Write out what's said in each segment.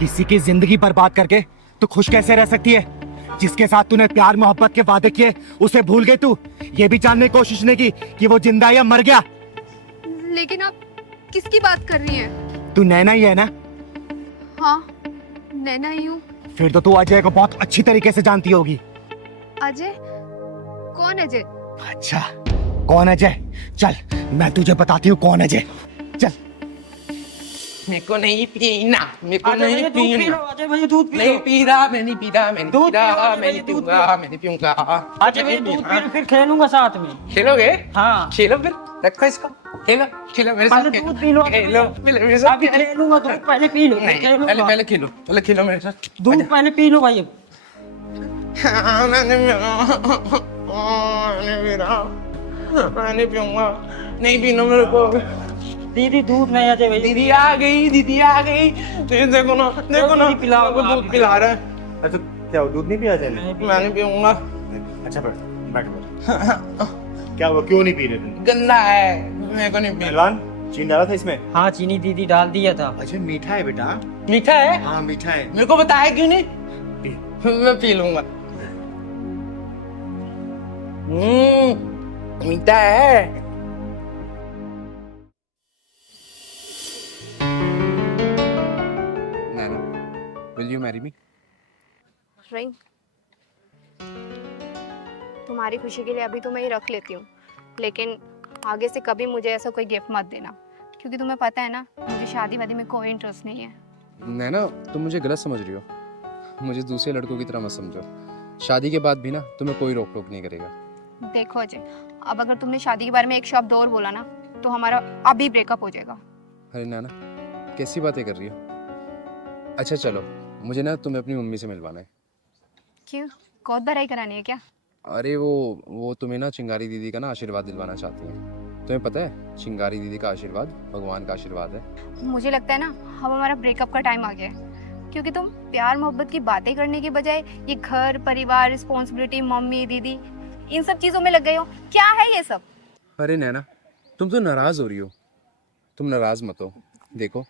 किसी की जिंदगी बर्बाद करके तू खुश कैसे रह सकती है? जिसके साथ तूने प्यार मोहब्बत के वादे किए उसे भूल गई तू। ये भी जानने की कोशिश नहीं की कि वो जिंदा है या मर गया। लेकिन आप किसकी बात कर रही हैं? तू नैना ही है ना? हाँ, नैना ही हूँ। फिर तो तू अजय को बहुत अच्छी तरीके से जानती होगी। अजय? कौन अजय? अच्छा, कौन अजय? चल मैं तुझे बताती हूँ कौन अजय। चल। मेरे को नहीं पीना, मेरे को अजय नहीं भैया दूध पी पीना। लो, अजय भैया दूध पी लो। नहीं पी रहा, मैं नहीं पी रहा, मैं नहीं दूध पी पी लो, रहा, अजय मैं भैया, नहीं दूध पीऊंगा, मैं नहीं पीऊंगा। अजय भैया दूध पी लो, फिर खेलूंगा साथ में। खेलोगे? हाँ। खेलो फिर, रखो इसको। खेलो, खेलो मेरे साथ। पहले दूध पी लो। खेलो, मेरे साथ। अभी खेलूंगा, दूध पहले पी लो, फिर नहीं, खेलूंगा। पहले खेलो, पहले खेलो मेरे साथ। दूध पहले पी लो भाई। मैंने पीऊंगा, नहीं पीना मेरे को। दीदी दूध नहीं, अजय भैया। दीदी आ गई, दीदी आ गई। देखो ना, देखो ना, दीदी पिलाओ, मेरे को दूध पिला रहा है। अच्छा क्या दूध नहीं पिया जाए? मैं नहीं पीऊंगा। अच्छा बैठ बैठ। क्या हुआ, क्यों नहीं पी रहे तुम? गंदा है, मेरे को नहीं पीना। पहलवान, चीनी डाला था इसमें? हाँ, चीनी दीदी डाल दिया था। अच्छा मीठा है बेटा। मीठा है? हाँ मीठा है। मेरे को बताया क्यों नहीं? मैं पी लूंगा। मीठा है। Nana, will you marry me? Ring, तुम्हारी खुशी के लिए अभी तो मैं ये रख लेती हूँ, लेकिन आगे से कभी मुझे ऐसा कोई गिफ्ट मत देना, क्योंकि तुम्हें पता है ना मुझे शादी वादी में कोई इंटरेस्ट नहीं है। नैना, तुम मुझे गलत समझ रही हो। मुझे दूसरे लड़कों की तरह मत समझो। शादी के बाद भी ना तुम्हें कोई रोक टोक नहीं करेगा। देखो अजय, अब अगर तुमने शादी के बारे में एक शब्द और बोला ना तो हमारा अभी ब्रेकअप हो जाएगा। अरे नैना, कैसी बातें कर रही हो? अच्छा चलो, मुझे ना तुम्हें अपनी मम्मी से मिलवाना है। क्यों, कौत भराई करानी है क्या? अरे वो तुम्हें ना चिंगारी दीदी का ना आशीर्वाद दिलवाना चाहती है। तुम्हें पता है, चिंगारी दीदी का आशीर्वाद भगवान का आशीर्वाद है। मुझे लगता है ना अब हमारा ब्रेकअप का टाइम आ गया है, क्योंकि तुम प्यार मोहब्बत की बातें करने के बजाय ये घर परिवार रिस्पॉन्सिबिलिटी मम्मी दीदी इन सब चीजों में लग गए हो। क्या है ये सब? अरे नैना, तुम तो नाराज़ हो रही हो। तुम नाराज़ मत हो। देखो,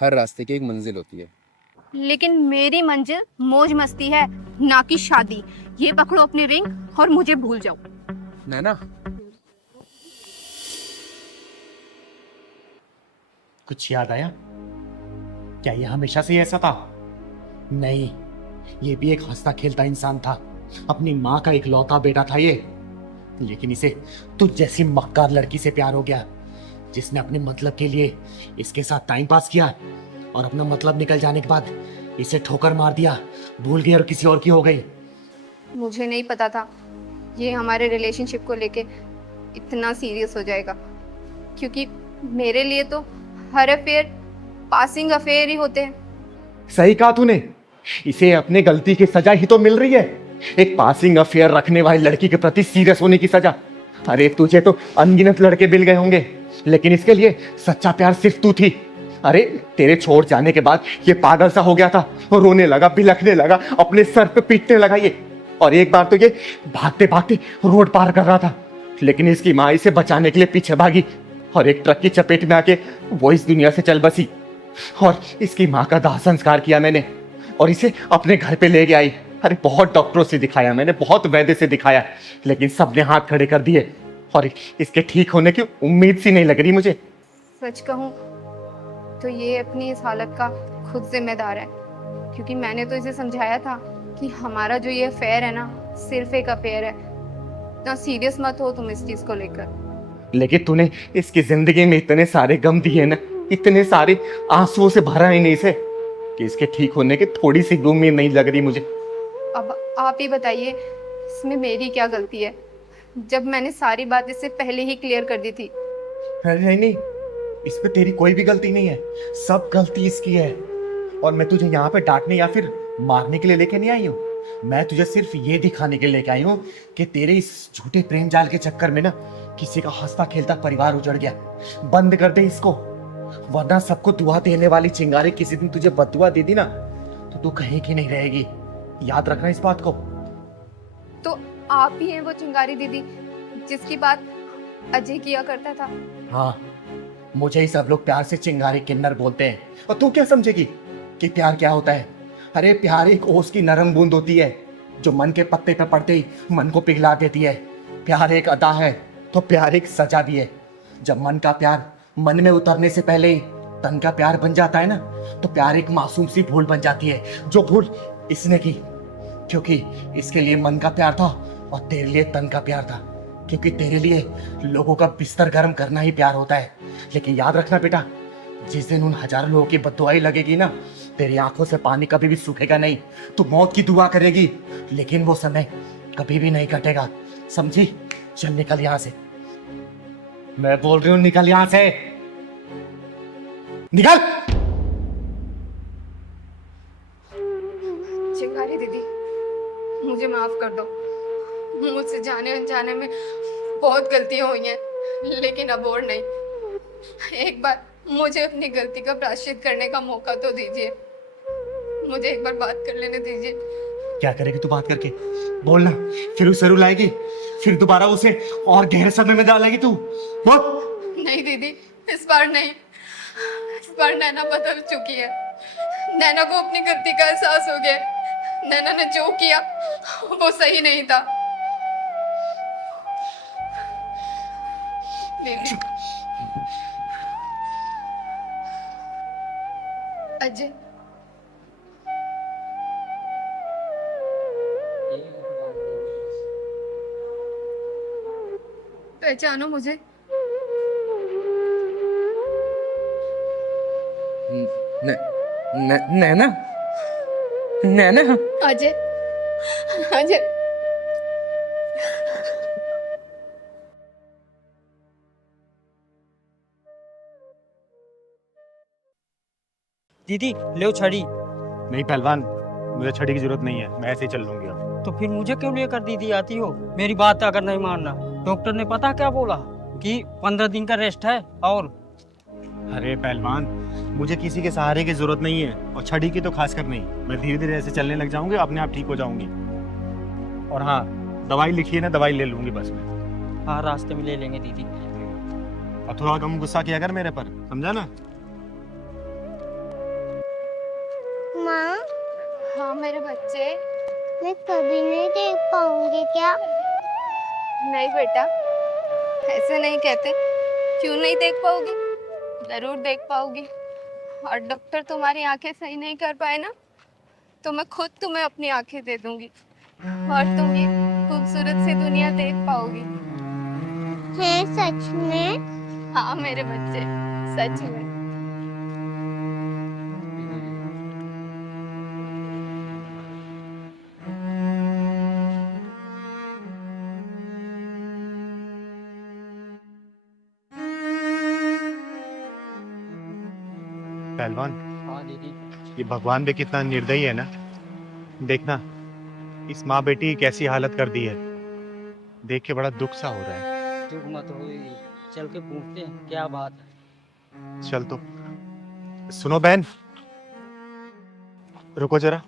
हर रास्ते की एक मंजिल होती है। लेकिन मेरी मंजिल मौज मस्ती है, ना कि शादी। ये पकड़ो अपनी रिंग और मुझे भूल जाओ। नैना, कुछ याद आया? क्या ये हमेशा से ऐसा था? नहीं, ये भी एक हंसता खेलता इंसान था। अपनी माँ का इकलौता बेटा था ये। लेकिन इसे तुझ जैसी मक्कार लड़की से प्यार हो गया, जिसने अपने मतलब के लिए इसके साथ टाइम पास किया और अपना मतलब निकल जाने के बाद इसे ठोकर मार दिया, भूल गई और किसी और की हो गई। मुझे नहीं पता था ये हमारे रिलेशनशिप को लेके इतना सीरियस हो जाएगा, क्योंकि मेरे लिए तो हर अफेयर पासिंग अफेयर ही होते हैं। सही कहा तूने, इसे अपने गलती की सजा ही तो मिल रही है। एक पासिंग अफेयर रखने वाली लड़की के प्रति सीरियस होने की सजा। अरे तुझे तो अनगिनत लड़के मिल गए होंगे, लेकिन इसके लिए सच्चा प्यार सिर्फ तू थी। अरे तेरे छोड़ जाने के बाद ये पागल सा हो गया था, रोने लगा, बिलखने लगा, अपने सर पे पीटने लगा ये। और एक बार तो ये भागते भागते रोड पार कर रहा था, लेकिन इसकी माँ इसे बचाने के लिए पीछे भागी और एक ट्रक की चपेट में आके वो इस दुनिया से चल बसी। और इसकी माँ का दाह संस्कार किया मैंने और इसे अपने घर पे ले गया आई। अरे बहुत डॉक्टरों से दिखाया मैंने, बहुत वैद्य से दिखाया, लेकिन सबने हाथ खड़े कर दिए और इसके ठीक होने की उम्मीद सी नहीं लग रही मुझे। सच कहूँ तो ये अपनी इस हालत का खुद जिम्मेदार है, क्योंकि मैंने तो इसे समझाया था कि हमारा जो ये अफेयर है ना सिर्फ एक अफेयर है, इतना सीरियस मत हो तुम इस चीज को लेकर। लेकिन तूने इसकी जिंदगी में इतने सारे गम दिए ना, इतने सारे आंसुओं से भरा ही नहीं इसे, कि इसके ठीक होने की थोड़ी सी उम्मीद नहीं लग रही मुझे। अब आप ही बताइए इसमें मेरी क्या गलती है, जब मैंने सारी बात इससे पहले ही क्लियर कर दी थी। नहीं नहीं, इसमें तेरी कोई भी गलती नहीं है, सब गलती इसकी है। और मैं तुझे यहाँ पे डांटने या फिर मारने के लिए लेके नहीं आई हूँ, मैं तुझे सिर्फ ये दिखाने के लिए लेके आई हूँ कि तेरे इस झूठे प्रेम जाल के चक्कर में ना किसी का हंसता खेलता परिवार उजड़ गया। बंद कर दे इसको, वरना सबको दुआ देने वाली चिंगारी किसी दिन तुझे बददुआ दे दी ना तो तू कहीं की नहीं रहेगी। याद रखना इस बात को। तो आप ही हैं वो चिंगारी दीदी जिसकी बात अजय किया करता था? हाँ, मुझे ही सब लोग प्यार से चिंगारी किन्नर बोलते हैं। और तू क्या समझेगी कि प्यार क्या होता है। अरे प्यार एक ओस की नरम बूंद होती है जो मन के पत्ते पे पड़ते ही मन को पिघला देती है। प्यार एक अदा है तो प्यार एक सजा भी है। जब मन का प्यार मन में उतरने से पहले ही तन का प्यार बन जाता है ना, तो प्यार एक मासूम सी भूल बन जाती है, जो भूल इसने की क्योंकि इसके लिए मन का प्यार था और तेरे लिए तन का प्यार था, क्योंकि तेरे लिए लोगों का बिस्तर गर्म करना ही प्यार होता है। लेकिन याद रखना बेटा, जिस दिन उन हजारों लोगों की बददुआई लगेगी ना, तेरी आंखों से पानी कभी भी सूखेगा नहीं। तू मौत की दुआ करेगी लेकिन वो समय कभी भी नहीं कटेगा, समझी? चल निकल यहां से, मैं बोल रही हूं निकल यहां से, निकल। चिंगारी दीदी, मुझे माफ कर दो। मुझसे जाने अनजाने में बहुत गलतियां हुई हैं, लेकिन अब और नहीं। एक बार मुझे अपनी गलती का प्रायश्चित करने का मौका तो दीजिए। मुझे एक बार बात कर लेने दीजिए। क्या करेगी तू बात करके? बोलना, फिर उसे रुलाएगी, फिर दोबारा उसे और गहरे सदमे में डालेगी तू? बोल। नहीं दीदी, इस बार नहीं। इस बार नैना बदल चुकी है। नैना को अपनी गलती का एहसास हो गया। नैना ने जो किया वो सही नहीं था। दीदी, अजय, पहचानो मुझे? नैना, नैना, अजय, अजय, दीदी ले छड़ी। नहीं पहलवान, मुझे छड़ी की जरूरत नहीं है, मैं ऐसे ही चल लूंगी अब। तो फिर मुझे क्यों लेकर दीदी आती हो? मेरी बात अगर नहीं मानना, डॉक्टर ने पता क्या बोला कि 15 दिन का रेस्ट है। और अरे पहलवान, मुझे किसी के सहारे की जरूरत नहीं है, और छड़ी की तो खासकर नहीं। मैं धीरे धीरे ऐसे चलने लग जाऊंगी, अपने आप ठीक हो जाऊंगी। और हाँ, दवाई लिखी है ना, दवाई ले लूंगी बस मैं। हाँ, रास्ते में ले लेंगे दीदी। और थोड़ा कम गुस्सा किया कर मेरे पर, समझा ना? माँ, हाँ मेरे बच्चे। मैं कभी नहीं देख पाऊंगी क्या? नहीं बेटा, ऐसे नहीं कहते। क्यों नहीं देख पाओगी? जरूर देख पाओगी। और डॉक्टर तुम्हारी आंखें सही नहीं कर पाए ना, तो मैं खुद तुम्हें अपनी आंखें दे दूंगी और तुम ये खूबसूरत सी दुनिया देख पाओगी। है सच में? हाँ मेरे बच्चे, सच में। पहलवान, हाँ दीदी। ये भगवान भी कितना निर्दयी है ना। देखना, इस माँ बेटी की कैसी हालत कर दी है, देख के बड़ा दुख सा हो रहा है। दुख मत हो, चल के पूछते हैं क्या बात है। चल तो। सुनो बहन, रुको जरा।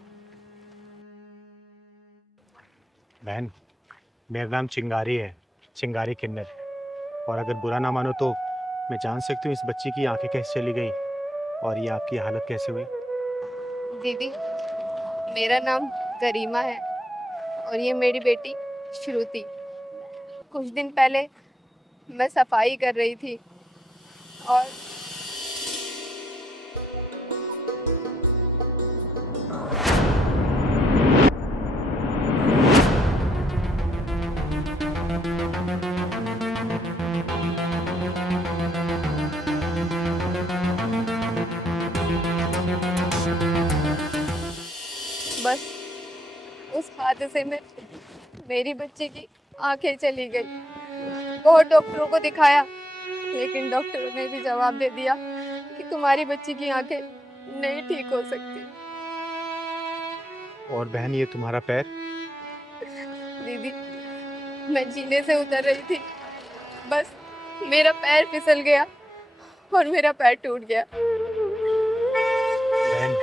बहन, मेरा नाम चिंगारी है, चिंगारी किन्नर। और अगर बुरा ना मानो तो मैं जान सकती हूँ इस बच्ची की आंखें कैसे चली गई और ये आपकी हालत कैसे हुई? दीदी, मेरा नाम करीमा है और ये मेरी बेटी श्रुति। कुछ दिन पहले मैं सफाई कर रही थी और बस उस हादसे में मेरी बच्ची की आंखें चली गई। बहुत डॉक्टरों को दिखाया, लेकिन डॉक्टरों ने भी जवाब दे दिया कि तुम्हारी बच्ची की आंखें नहीं ठीक हो सकती। और बहन, ये तुम्हारा पैर? दीदी, मैं जीने से उतर रही थी, बस मेरा पैर फिसल गया और मेरा पैर टूट गया। बहन,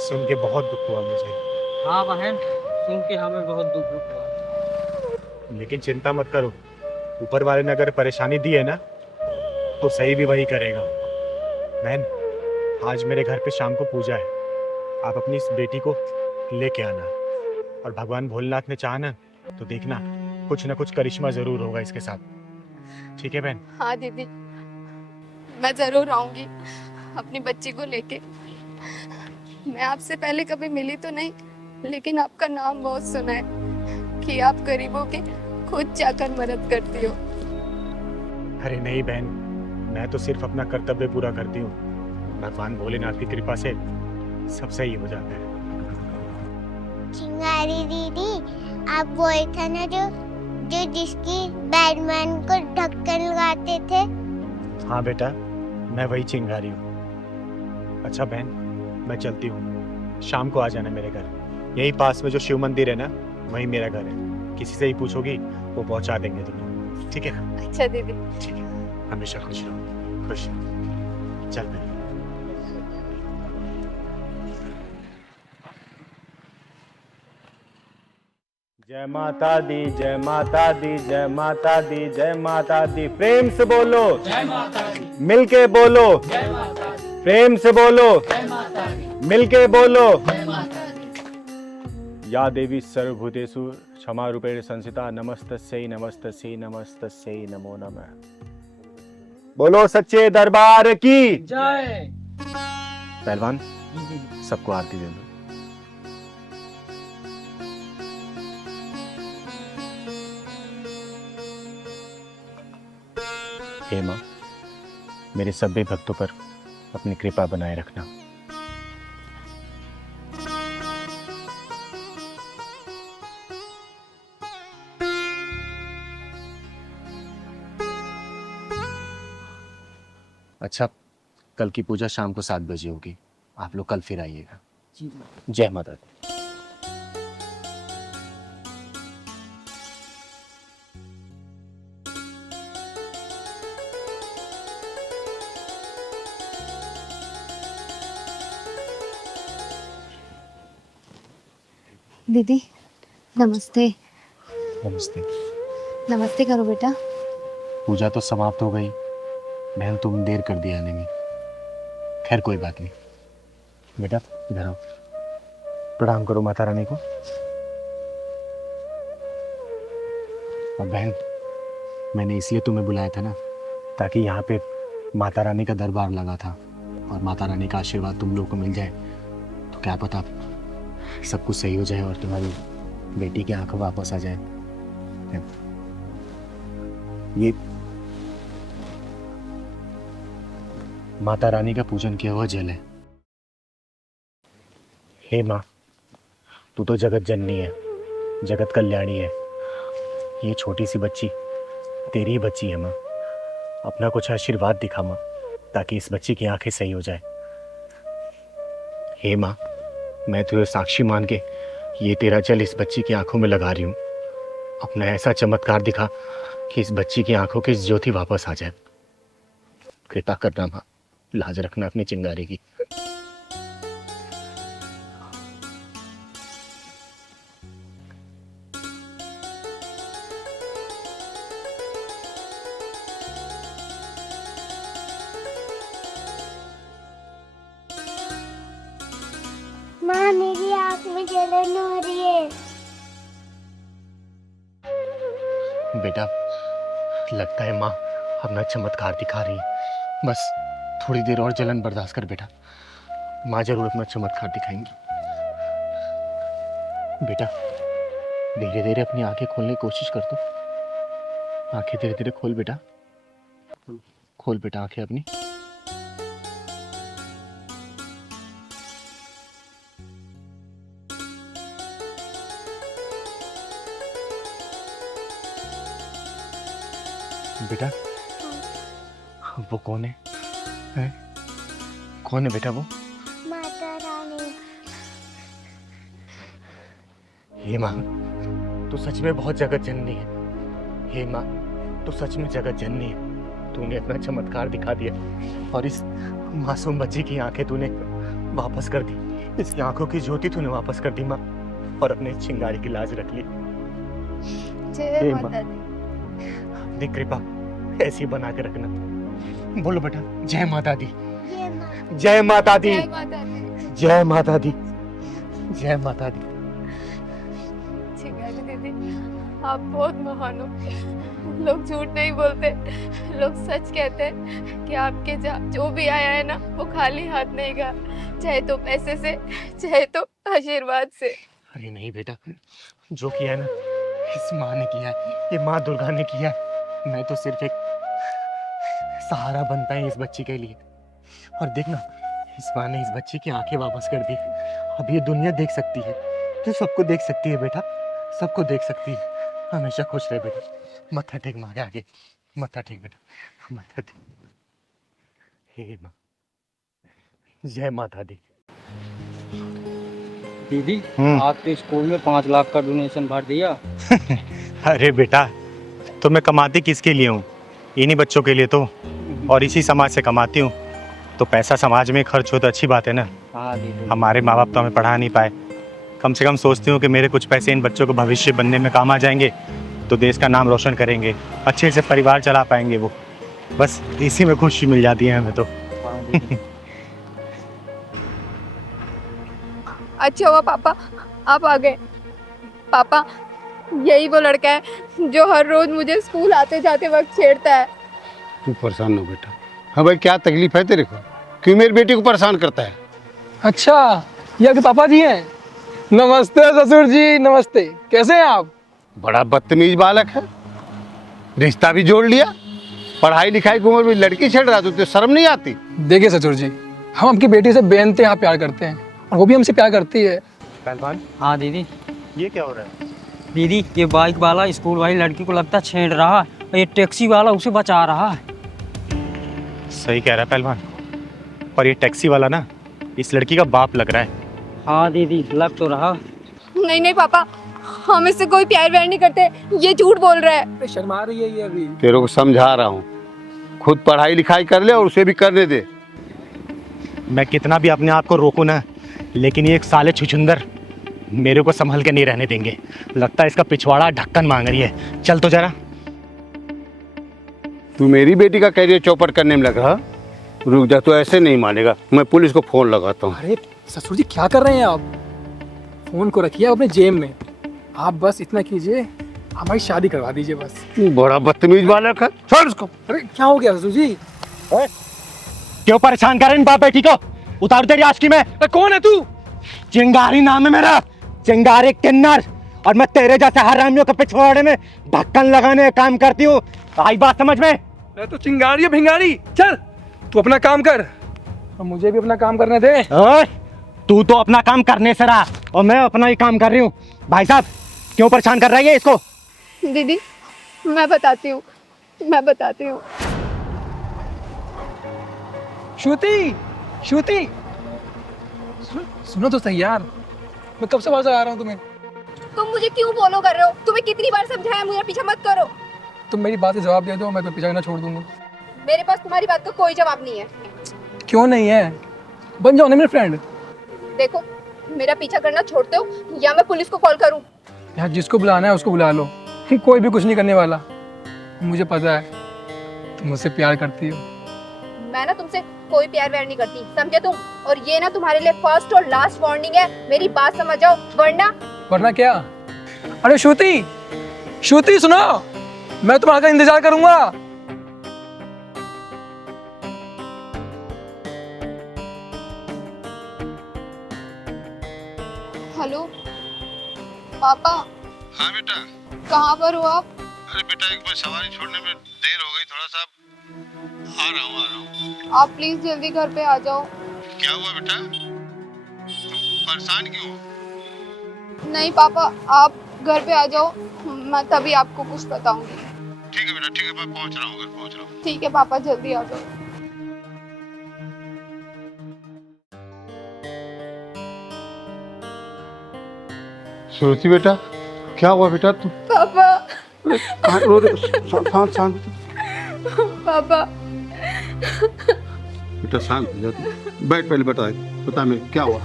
सुन के बहुत दुख हुआ मुझे। हाँ बहन, सुन के हमें बहुत दुख हुआ। लेकिन चिंता मत करो, ऊपर वाले ने अगर परेशानी दी है ना, तो सही भी वही करेगा। बहन, आज मेरे घर पे शाम को पूजा है, आप अपनी इस बेटी को लेके आना, और भगवान भोलेनाथ ने चाहा ना तो देखना कुछ ना कुछ करिश्मा जरूर होगा इसके साथ। ठीक है बहन? हाँ दीदी, मैं जरूर आऊंगी अपनी बच्ची को लेके। मैं आपसे पहले कभी मिली तो नहीं, लेकिन आपका नाम बहुत सुना है कि आप गरीबों के खुद जाकर मदद करती हो। अरे नहीं बहन, मैं तो सिर्फ अपना कर्तव्य पूरा करती हूँ। भगवान भोलेनाथ की कृपा से सब सही हो जाता है। चिंगारी दीदी, आप वही था ना जो जो जिसकी बैटमैन को ढक्कन लगाते थे? हाँ बेटा, मैं वही चिंगारी हूँ। अच्छा बहन, मैं चलती हूँ, शाम को आ जाना मेरे घर। यही पास में जो शिव मंदिर है ना, वही मेरा घर है। किसी से ही पूछोगी वो पहुंचा देंगे तुम्हें। ठीक है? अच्छा दीदी। ठीक है, हमेशा खुश रहो। खुश रहो। चल बहन। जय माता दी, जय माता दी, जय माता दी, जय माता दी। प्रेम से बोलो जय माता दी। मिलके बोलो जय माता दी। प्रेम से बोलो जय माता दी। मिलके बोलो जय माता दी। या देवी सर्वभूतेषु क्षमा रूपेण संस्थिता, नमस्तस्यै नमस्तस्यै नमस्तस्यै नमो नमः। बोलो सच्चे दरबार की जय। पहलवान, सबको आरती दे दो। हे माँ, मेरे सभी भक्तों पर अपनी कृपा बनाए रखना। अच्छा, कल की पूजा शाम को 7 बजे होगी। आप लोग कल फिर आइएगा। जय माता दी। दीदी नमस्ते। नमस्ते। नमस्ते करो बेटा। पूजा तो समाप्त हो गई बहन, तुम देर कर दी आने में। खैर कोई बात नहीं। बेटा इधर आओ, प्रणाम करो माता रानी को। और बहन, मैंने इसलिए तुम्हें बुलाया था ना, ताकि यहाँ पे माता रानी का दरबार लगा था, और माता रानी का आशीर्वाद तुम लोग को मिल जाए तो क्या पता सब कुछ सही हो जाए और तुम्हारी बेटी की आंखें वापस आ जाए। ये माता रानी का पूजन किया हुआ जल है। हे माँ, तू तो जगत जननी है, जगत कल्याणी है। ये छोटी सी बच्ची तेरी ही बच्ची है माँ। अपना कुछ आशीर्वाद दिखा माँ, ताकि इस बच्ची की आंखें सही हो जाए। हे माँ, मैं तुझे साक्षी मान के ये तेरा जल इस बच्ची की आंखों में लगा रही हूँ। अपना ऐसा चमत्कार दिखा कि इस बच्ची की आंखों की ज्योति वापस आ जाए। कृपा करना माँ, लाज रखना अपनी चिंगारी की। माँ, मेरी आँख में जलन हो रही है। बेटा, लगता है माँ अपना चमत्कार दिखा रही है। बस थोड़ी देर और जलन बर्दाश्त कर बेटा, माँ जरूर अपना चमत्कार दिखाएंगी। बेटा धीरे धीरे अपनी आंखें खोलने की कोशिश कर दो। आंखें धीरे धीरे खोल बेटा, खोल बेटा आंखें अपनी। बेटा वो कौन है? हैं? कौन है बेटा वो? माता रानी। हे माँ, तू सच में बहुत जगत जननी है। हे माँ, तू सच में जगत जननी है। तूने अपना चमत्कार दिखा दिया और इस मासूम बच्ची की आंखें तूने वापस कर दी। इसकी आंखों की ज्योति तूने वापस कर दी माँ, और अपने चिंगारी की लाज रख ली। जय माता दी। अपनी कृपा ऐसी बना के रखना। बोलो बेटा, जय माता दी, ये माँ। जय माता दी, जय माता दी। जय माता दी। जय माता दी। चिंगारी दीदी, आप बहुत महान हो। लोग झूठ नहीं बोलते, लोग सच कहते हैं कि आपके जो भी आया है ना, वो खाली हाथ नहीं गया, चाहे तो पैसे से, चाहे तो आशीर्वाद से। अरे नहीं बेटा, जो किया है ना, इस माँ ने किया है, ये माँ दुर्गा ने किया है। मैं तो सिर्फ एक सहारा बनता है इस बच्ची के लिए। और देखना, इस माँ ने इस बच्ची की आंखें वापस कर दी। अब ये दुनिया देख सकती है, तो सबको देख सकती है बेटा, सबको देख सकती है। हमेशा खुश रहे बेटा। मत्था टेक माँ के आगे, मत्था टेक बेटा, मत्था टेक। हे माँ, जय माता दी। दीदी, आपके स्कूल में 5 लाख का डोनेशन भर दिया। अरे बेटा, तो मैं कमाती किसके लिए हूँ? इन्हीं बच्चों के लिए तो, और इसी समाज से कमाती हूँ। तो पैसा समाज में खर्च हो तो अच्छी बात है ना। हाँ दीदी। हमारे माँ बाप तो हमें पढ़ा नहीं पाए, कम से कम सोचती हूँ कि मेरे कुछ पैसे इन बच्चों को भविष्य बनने में काम आ जाएंगे, तो देश का नाम रोशन करेंगे, अच्छे से परिवार चला पाएंगे वो। बस इसी में खुशी मिल जाती है हमें तो। हाँ दीदी। अच्छा हुआ पापा आप आ गए। पापा, यही वो लड़का है जो हर रोज मुझे स्कूल आते जाते वक्त छेड़ता है। तू परेशान हो बेटा। हाँ भाई, क्या तकलीफ है तेरे को? क्यों मेरी बेटी को परेशान करता है? अच्छा, ये आपके पापा जी हैं। नमस्ते ससुर जी, नमस्ते। कैसे हैं आप? बड़ा बदतमीज बालक है, रिश्ता भी जोड़ लिया। पढ़ाई लिखाई की उम्र में लड़की छेड़ रहा, तो शर्म नहीं आती? देखिए ससुर जी, हम आपकी बेटी से बेइंतहा प्यार करते हैं और वो भी हमसे प्यार करती है। पहलवान, हाँ दीदी। ये क्या हो रहा है? दीदी, ये बाइक वाला स्कूल वाली लड़की को लगता है छेड़ रहा है, और ये टैक्सी वाला उसे बचा रहा है। सही कह रहा है पहलवान, पर ये टैक्सी वाला ना इस लड़की का बाप लग रहा है। हाँ दीदी, लग तो रहा। नहीं नहीं पापा, हम इससे कोई प्यार व्यार नहीं करते, ये झूठ बोल रहा है। शर्मा रही है ये अभी। तेरे को समझा रहा हूँ, खुद पढ़ाई लिखाई कर ले और उसे भी करने दे। मैं कितना भी अपने आप को रोकूं ना, लेकिन ये एक साले छुछुंदर मेरे को संभल के नहीं रहने देंगे। लगता है इसका पिछवाड़ा ढक्कन मांग रही है। चल तो जरा। तू मेरी बेटी का कैरियर चौपट करने में लग रहा? रुक जा, तो ऐसे नहीं मानेगा। मैं पुलिस को फोन लगाता हूँ। अरे ससुर जी, क्या कर रहे हैं आप? फोन को रखिए अपने जेब में। आप बस इतना कीजिए, हमारी शादी करवा दीजिए बस। बड़ा बदतमीज बालक है, छोड़ उसको। अरे क्या हो गया ससुर जी? क्यों परेशान कर रहे इन बाप बेटी को? उतार तेरी आशिकी में। कौन है तू? चिंगारी नाम है मेरा, चिंगारी किन्नर। और मैं तेरे जैसे हरामियों के पिछवाड़े में ढक्कन लगाने का काम करती हूँ। आई बात समझ में? मैं तो चिंगारी है, भिंगारी। चल तू अपना काम कर और मुझे भी अपना काम करने दे। तू तो अपना काम करने से रहा और मैं अपना ही काम कर रही हूँ। भाई साहब, क्यों परेशान कर रही है इसको? दीदी, मैं बताती हूँ, मैं बताती हूँ। श्रुति, श्रुति, सुनो तो सही यार, मैं कब से आवाज आ रहा हूँ तुम्हें। तुम मुझे क्यों फॉलो कर रहे हो? तुम्हें कितनी बार समझाया मुझे पीछा मत करो। तुम मेरी बात से जवाब दे दो, मैं तुम्हें पीछा ना छोड़ दूंगा। मेरे पास तुम्हारी बात का कोई जवाब नहीं है। क्यों नहीं है? बन जाओ ना मेरे फ्रेंड। देखो, मेरा पीछा करना छोड़ते हो या मैं पुलिस को कॉल करूं? यार जिसको बुलाना है उसको बुला लो, कोई भी कुछ नहीं करने वाला। मुझे पता है तुम मुझसे प्यार करती हो। मैं ना तुमसे कोई प्यार व्यार नहीं करती, समझे तुम? और ये ना तुम्हारे लिए फर्स्ट और लास्ट वार्निंग है, मेरी बात समझ जाओ, वरना क्या? अरे श्रुति, श्रुति सुनो, मैं तुम्हारा इंतजार करूंगा। हेलो पापा। हाँ बेटा। कहाँ पर हो आप? अरे बेटा, एक बार सवारी छोड़ने में देर हो गई, थोड़ा सा आ रहा हूँ। आप प्लीज जल्दी घर पे आ जाओ। क्या हुआ बेटा? परेशान क्यों? नहीं पापा, आप घर पे आ जाओ, मैं तभी आपको कुछ बताऊंगी। ठीक है बेटा, ठीक है, मैं पहुंच रहा हूँ, घर पहुंच रहा हूँ। ठीक है पापा, जल्दी आ जाओ। श्रुति बेटा, क्या हुआ बेटा? तू पापा, रो रहे? शांत शांत पापा। बेटा, शांत हो जा तू। बैठ, पहले बता मैं क्या हुआ।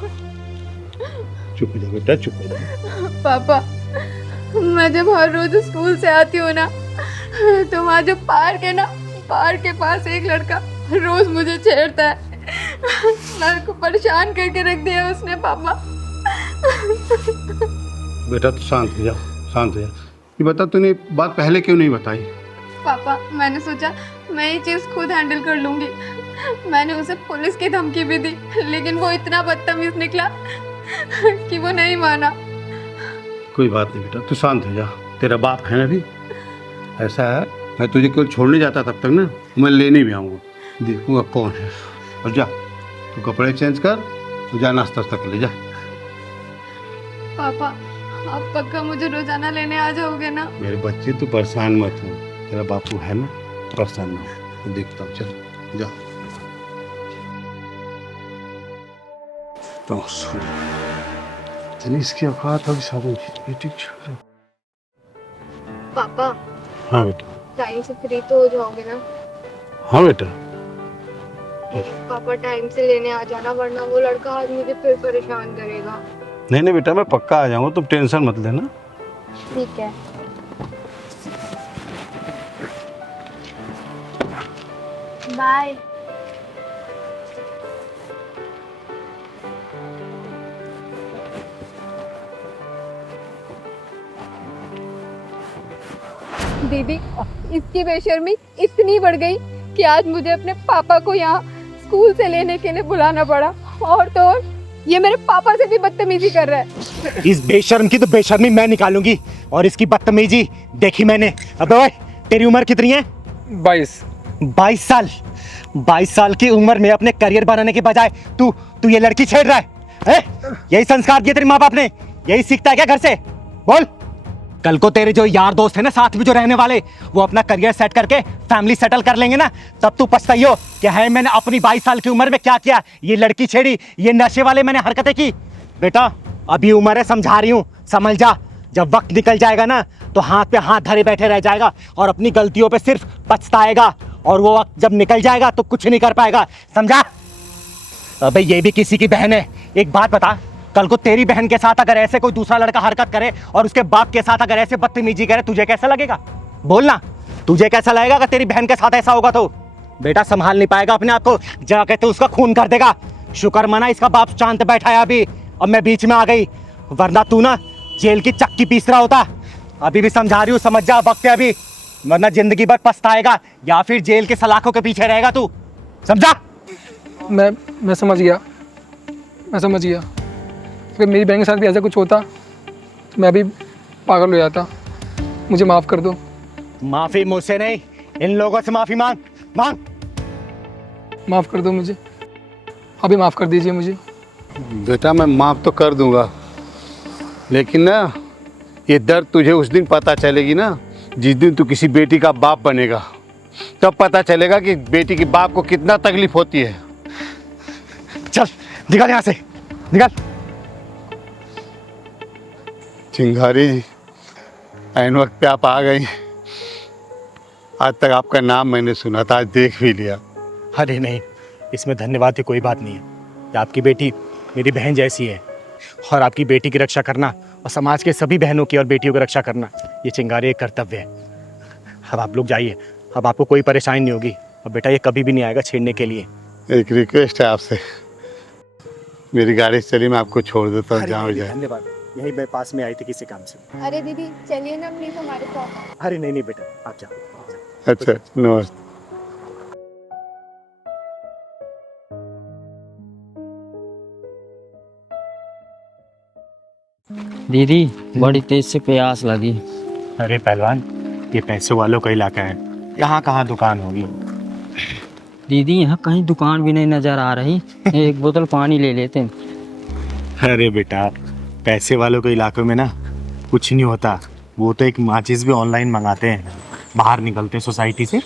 चुप हो जा बेटा, चुप हो जा। पापा, मैं जब हर रोज स्कूल से आती हूँ ना, तो वहाँ जो पार्क है ना, पार्क के पास एक लड़का रोज मुझे छेड़ता है। मेरे को परेशान करके रख दिया उसने पापा। बेटा तू शांत हो जा, शांत हो जा। ये बता तूने बात पहले क्यों नहीं बताई? पापा मैंने सोचा मैं ये चीज़ खुद हैंडल कर लूँगी। मैंने उसे पुलिस की धमकी भी दी, लेकिन वो इतना बदतमीज निकला कि वो नहीं माना। कोई बात नहीं बेटा, तू शांत हो जा। तेरा बाप है ना भी। ऐसा है, मैं तुझे केवल छोड़ने जाता तब तक ना, मैं लेने भी आऊँगा, देखूँगा कौन है। और जा तू कपड़े चेंज कर, तू जा नाश्ता वास्ता कर ले जा। पापा आप पक्का मुझे रोजाना लेने आ जाओगे ना? मेरे बच्चे तू परेशान मत हो, तेरा बापू है ना, परेशान ना हो। देखता हूँ, चल जा। तो इसकी औकात अभी साधन की। पापा हाँ बेटा। टाइम से फ्री तो हो जाओगे ना? हाँ बेटा। पापा टाइम से लेने आ जाना, वरना वो लड़का आज मुझे फिर परेशान करेगा। नहीं बेटा, मैं पक्का आ जाऊँगा, तुम टेंशन मत लेना। ठीक है। बाय। दीदी इसकी बेशर्मी इतनी बढ़ गई कि आज मुझे अपने पापा को यहाँ स्कूल से लेने के लिए बुलाना पड़ा। और तो और ये मेरे पापा से भी बदतमीजी कर रहा है। इस बेशर्म की तो बेशर्मी मैं निकालूंगी, और इसकी बदतमीजी देखी मैंने। अबे ओए, तेरी उम्र कितनी है? 22 साल। 22 साल की उम्र में अपने करियर बनाने के बजाय तू ये लड़की छेड़ रहा है? यही संस्कार दिए तेरे माँ बाप ने? यही सीखता है क्या घर से? बोल। कल को तेरे जो यार दोस्त है ना, साथ में जो रहने वाले, वो अपना करियर सेट करके फैमिली सेटल कर लेंगे ना, तब तू पछताइयो कि है मैंने अपनी 22 साल की उम्र में क्या किया। ये लड़की छेड़ी, ये नशे वाले मैंने हरकतें की। बेटा अभी उम्र है, समझा रही हूँ, समझ जा। जब वक्त निकल जाएगा ना, तो हाथ पे हाथ धरे बैठे रह जाएगा और अपनी गलतियों पे सिर्फ पछताएगा। और वो वक्त जब निकल जाएगा तो कुछ नहीं कर पाएगा, समझा? अबे ये भी किसी की बहन है। एक बात बता, कल को तेरी बहन के साथ अगर ऐसे कोई दूसरा लड़का हरकत करे और उसके बाप के साथ अगर ऐसे बदतमीजी करे, तुझे कैसा लगेगा? बोलना, तुझे कैसा लगेगा अगर तेरी बहन के साथ ऐसा होगा? तो बेटा संभाल नहीं पाएगा अपने आप को, जाके तो उसका खून कर देगा। शुक्र मना इसका बाप शांत बैठा है अभी, अब मैं बीच में आ गई, वरना तू ना जेल की चक्की पीस रहा होता। अभी भी समझा रही हूँ, समझ जा, वक्त है अभी, वरना जिंदगी भर पछताएगा या फिर जेल के सलाखों के पीछे रहेगा तू, समझा? मैं समझ गया, मैं समझ गया। अगर मेरी बहन के साथ भी ऐसा कुछ होता तो मैं भी पागल हो जाता। मुझे माफ़ कर दो। माफी मुझसे नहीं, इन लोगों से माफी मांग। माफ़ कर दो मुझे, अभी माफ़ कर दीजिए मुझे। बेटा मैं माफ़ तो कर दूंगा, लेकिन ना ये दर्द तुझे उस दिन पता चलेगी ना, जिस दिन तू किसी बेटी का बाप बनेगा, तब पता चलेगा कि बेटी के बाप को कितना तकलीफ होती है। चल निकल यहाँ से, निकल। चिंगारी जी, ऐन वक्त पे आप आ गई। आज तक आपका नाम मैंने सुना था, आज देख भी लिया। अरे नहीं, इसमें धन्यवाद की कोई बात नहीं है। कि आपकी बेटी मेरी बहन जैसी है, और आपकी बेटी की रक्षा करना और समाज के सभी बहनों की और बेटियों की रक्षा करना, ये चिंगारी एक कर्तव्य है। अब आप लोग जाइए, अब आपको कोई परेशानी नहीं होगी। और बेटा ये कभी भी नहीं आएगा छेड़ने के लिए। एक रिक्वेस्ट है आपसे, मेरी गाड़ी से चली, मैं आपको छोड़ देता हूँ, जहाँ हो जाए। धन्यवाद, यही मैं पास में आई थी किसी काम से। अरे दीदी चलिए ना प्लीज हमारे साथ। अरे नहीं बेटा, आप जाओ। अच्छा नमस्ते। दीदी बड़ी तेज से प्यास लगी। अरे पहलवान, ये पैसों वालों का इलाका है, यहाँ कहाँ दुकान होगी? दीदी यहाँ कहीं दुकान भी नहीं नजर आ रही, एक बोतल पानी ले लेते हैं। अरे बेटा, पैसे वालों के इलाकों में ना कुछ नहीं होता। वो तो एक माचिस भी ऑनलाइन मंगाते हैं, बाहर निकलते हैं सोसाइटी से,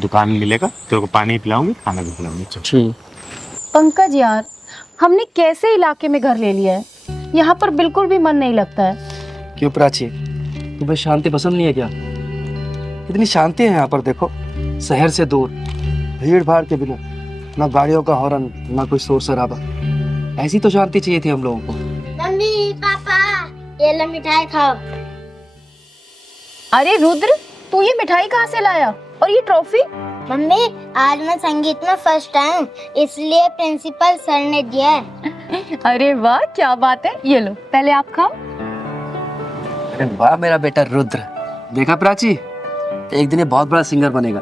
दुकान मिलेगा, तेरे को पानी पिलाऊंगी, खाना भी खिलाऊंगी। ठीक। पंकज यार, हमने कैसे इलाके में घर ले लिया है, यहाँ पर बिल्कुल भी मन नहीं लगता है। क्यों प्राची, तुम्हें शांति पसंद नहीं है क्या? इतनी शांति है यहाँ पर, देखो, शहर से दूर, भीड़ भाड़ के बिना, ना गाड़ियों का हॉर्न, ना कोई शोर शराबा। ऐसी तो शांति चाहिए थी हम लोगों को। मम्मी पापा ये लो मिठाई खाओ। अरे रुद्र, तू ये मिठाई कहाँ से लाया? और ये ट्रॉफी? मम्मी आज मैं संगीत में फर्स्ट आई हूँ, इसलिए प्रिंसिपल सर ने दिया है। अरे वाह, क्या बात है। ये लो, पहले आप खाओ। अरे वाह मेरा बेटा रुद्र, देखा प्राची, एक दिन ये बहुत बड़ा सिंगर बनेगा।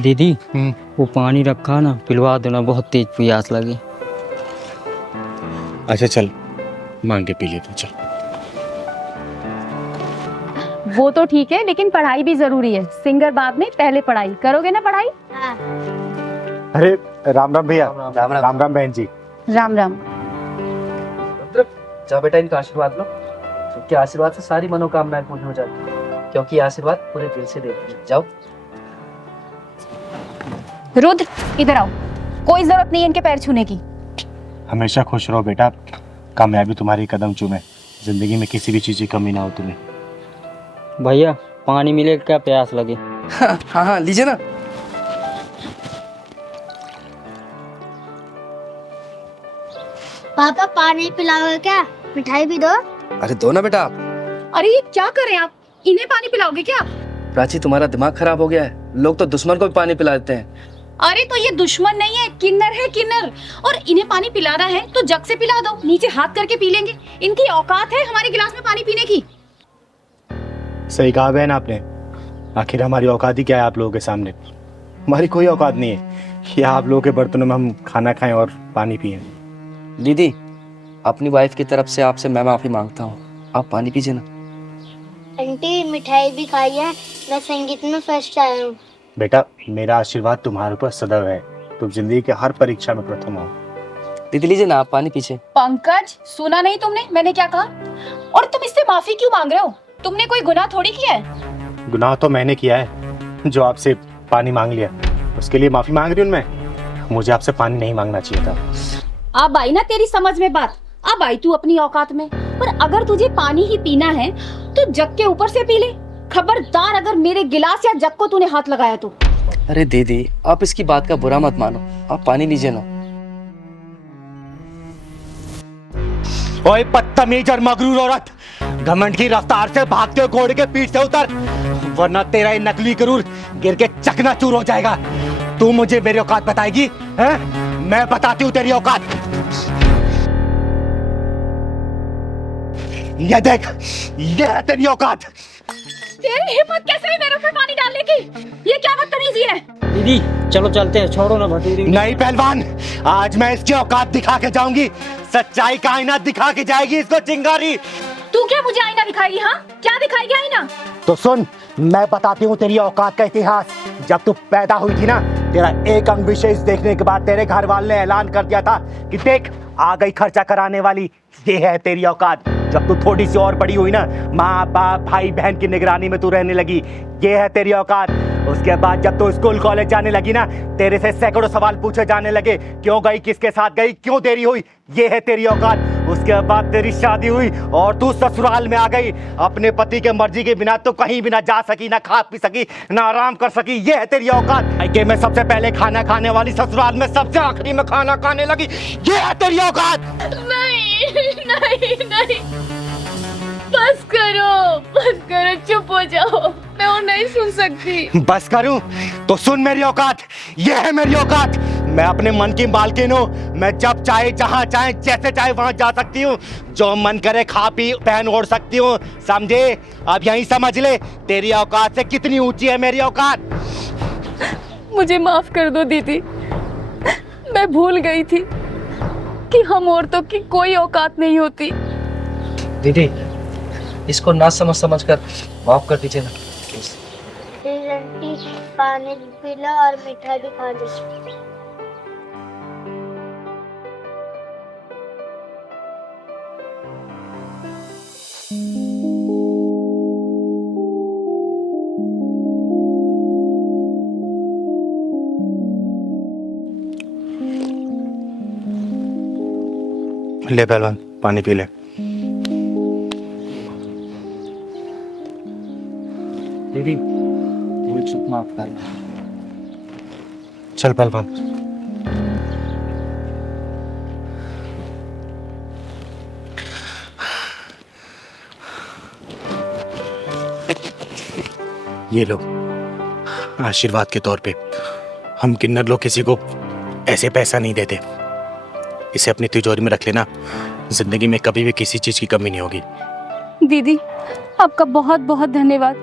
दीदी वो पानी रखा ना, पिलवा देना, बहुत तेज प्यास लगी। अच्छा चल, मांग के पी लेते चल। वो तो ठीक है, लेकिन पढ़ाई भी जरूरी है। सिंगर बाद में, पहले पढ़ाई। करोगे ना पढ़ाई? हाँ। अरे राम राम भैया। राम राम। राम राम बहन जी। राम राम। रुद्र, जाओ बेटा, इनका आशीर्वाद लो। इनके आशीर्वाद से सारी मनोकामनाएं पूरी हो जाती है, क्योंकि ये आशीर्वाद पूरे दिल से देते हैं। जाओ। रुद्र, इधर आओ। कोई जरूरत नहीं है इनके पैर छूने की। हमेशा खुश रहो बेटा, कामयाबी तुम्हारी कदम चूमे, जिंदगी में किसी भी चीज की कमी ना हो तुम्हें। भैया पानी मिले, क्या प्यास लगे। हाँ हाँ, लीजिए ना। पापा पानी पिलाओगे क्या? मिठाई भी दो। अरे दो ना बेटा आप। अरे ये क्या कर रहे हैं आप? इन्हें पानी पिलाओगे क्या? प्राची, तुम्हारा दिमाग खराब हो गया है। लोग तो दुश्मन को भी पानी पिला देते हैं। अरे तो ये दुश्मन नहीं है, किन्नर है, किन्नर। और इन्हें पानी पिलाना है तो जग से पिला दो, नीचे हाथ करके पी लेंगे। इनकी औकात है हमारे गिलास में पानी पीने की? सही कहा बहन आपने, आखिर हमारी औकात ही क्या है आप लोगों के सामने? हमारी कोई औकात नहीं है कि आप लोगों के बर्तनों में हम खाना खाएं और पानी पिएं। दीदी, अपनी वाइफ की तरफ से आपसे मैं माफी मांगता हूँ। आप पानी पीजिए ना। आंटी मिठाई भी खाई है, मैं संगीत में फर्स्ट आया हूँ। बेटा मेरा आशीर्वाद तुम्हारे ऊपर सदैव है, तुम जिंदगी के हर परीक्षा में प्रथम हो। दीदी लीजिए ना, आप पानी पीछे। पंकज, सुना नहीं तुमने मैंने क्या कहा? और तुम इससे माफी क्यों मांग रहे हो? तुमने कोई गुनाह थोड़ी किया है। गुनाह तो मैंने किया है, जो आपसे पानी मांग लिया, उसके लिए माफी मांग रही हूँ मैं। मुझे आपसे पानी नहीं मांगना चाहिए था। अब आई ना तेरी समझ में बात, अब आई तू अपनी औकात में। पर अगर तुझे पानी ही पीना है तो जग के ऊपर से पी ले। खबरदार अगर मेरे गिलास या जग को तूने हाथ लगाया तो। अरे दीदी, आप इसकी बात का बुरा मत मानो, आप पानी लीजिए ना। ओए बदतमीज और मगरूर औरत, घमंड की रफ्तार से भागते हुए घोड़े के पीठ से उतर, वरना तेरा ये नकली गरूर गिर के चकनाचूर हो जाएगा। तू मुझे मेरी औकात बताएगी? हैं? मैं बताती हूँ तेरी औकात। ये देख, ये है तेरी औकात। तेरी हिम्मत कैसे है मेरे ऊपर पानी डालने की? ये क्या बदतमीजी है? दीदी चलो चलते हैं, छोड़ो ना भतीजी। नहीं पहलवान, आज मैं इसकी औकात दिखा के जाऊंगी। सच्चाई का आईना दिखा के जाएगी इसको चिंगारी। तू क्या मुझे आईना दिखाएगी? हाँ, क्या दिखाएगी आईना? तो सुन, मैं बताती हूँ तेरी औकात का इतिहास। जब तू पैदा हुई थी ना, तेरा एक अंग विशेष देखने के बाद तेरे घर वाले ने ऐलान कर दिया था कि देख आ गई खर्चा कराने वाली। ये है तेरी औकात। जब तू थोड़ी सी और बड़ी हुई ना, माँ बाप भाई बहन की निगरानी में तू रहने लगी, ये है तेरी औकात। उसके बाद जब तू स्कूल कॉलेज जाने लगी ना, तेरे से सैकड़ों सवाल पूछे जाने लगे, क्यों गई, किसके साथ गई, क्यों देरी हुई, ये है तेरी औकात। उसके बाद तेरी शादी हुई और तू ससुराल में आ गई। अपने पति के मर्जी के बिना तो कहीं भी ना जा सकी, ना खा पी सकी, ना आराम कर सकी, ये है तेरी औकात। कि मैं सबसे पहले खाना खाने वाली, ससुराल में सबसे आखिरी में खाना खाने लगी, ये है तेरी औकात। नहीं नहीं नहीं, बस करो, चुप हो जाओ, मैं और नहीं सुन सकती। बस करूं तो सुन मेरी औकात, ये है मेरी औकात। मैं अपने मन की मालकिन हूँ। मैं जब चाहे, जहाँ चाहे, जैसे चाहे वहां जा सकती हूँ। जो मन करे खा पी पहन ओढ़ सकती हूँ, समझे? अब यही समझ ले तेरी औकात से कितनी ऊंची है मेरी औकात। मुझे माफ कर दो दीदी, मैं भूल गई थी कि हम औरतों की कोई औकात नहीं होती। दीदी, इसको ना समझ कर माफ कर दीजिए ना। आंटी पानी पी लो और मिठाई भी खा लो। ले पहलवान, पानी पी ले। दीदी, भूल चूक माफ कर। चल पहलवान। ये लो, आशीर्वाद के तौर पे। हम किन्नर लोग किसी को ऐसे पैसा नहीं देते। इसे अपनी तिजोरी में रख लेना, जिंदगी में कभी भी किसी चीज की कमी नहीं होगी। दीदी आपका बहुत बहुत धन्यवाद।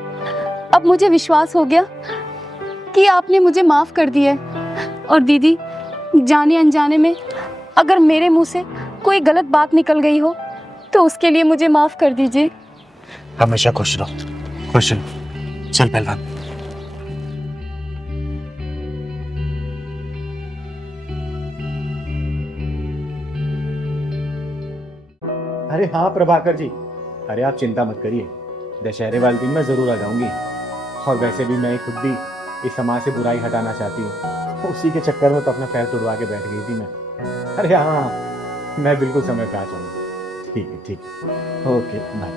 अब मुझे विश्वास हो गया कि आपने मुझे माफ़ कर दिया है। और दीदी जाने अनजाने में अगर मेरे मुंह से कोई गलत बात निकल गई हो तो उसके लिए मुझे माफ़ कर दीजिए। हमेशा खुश रहो, खुश रहो। चल पहलवान। अरे हाँ प्रभाकर जी, अरे आप चिंता मत करिए, दशहरे वाले दिन मैं जरूर आ जाऊंगी। और वैसे भी मैं खुद भी इस समाज से बुराई हटाना चाहती हूँ, उसी के चक्कर में तो अपना पैर तुड़वा के बैठ गई थी मैं। अरे हाँ, मैं बिल्कुल समय पे आ जाऊंगा। ठीक है, ठीक है, ओके बाय।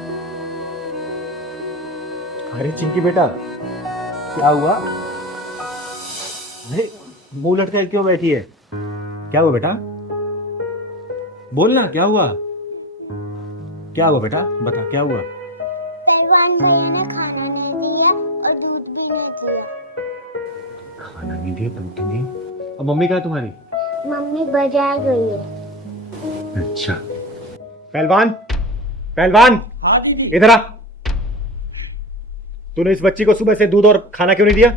अरे चिंकी बेटा, क्या हुआ? अरे मुंह लटका क्यों बैठी है? क्या हुआ बेटा? बोल ना, क्या हुआ? क्या हुआ बेटा, बता क्या हुआ? पहलवान भैया ने खाना नहीं दिया और दूध भी नहीं दिया। खाना नहीं दिया, दूध नहीं। अब मम्मी कहाँ है तुम्हारी? मम्मी बाजार गई है। अच्छा। पहलवान, पहलवान, इधर आ। तूने इस बच्ची को सुबह से दूध और खाना क्यों नहीं दिया?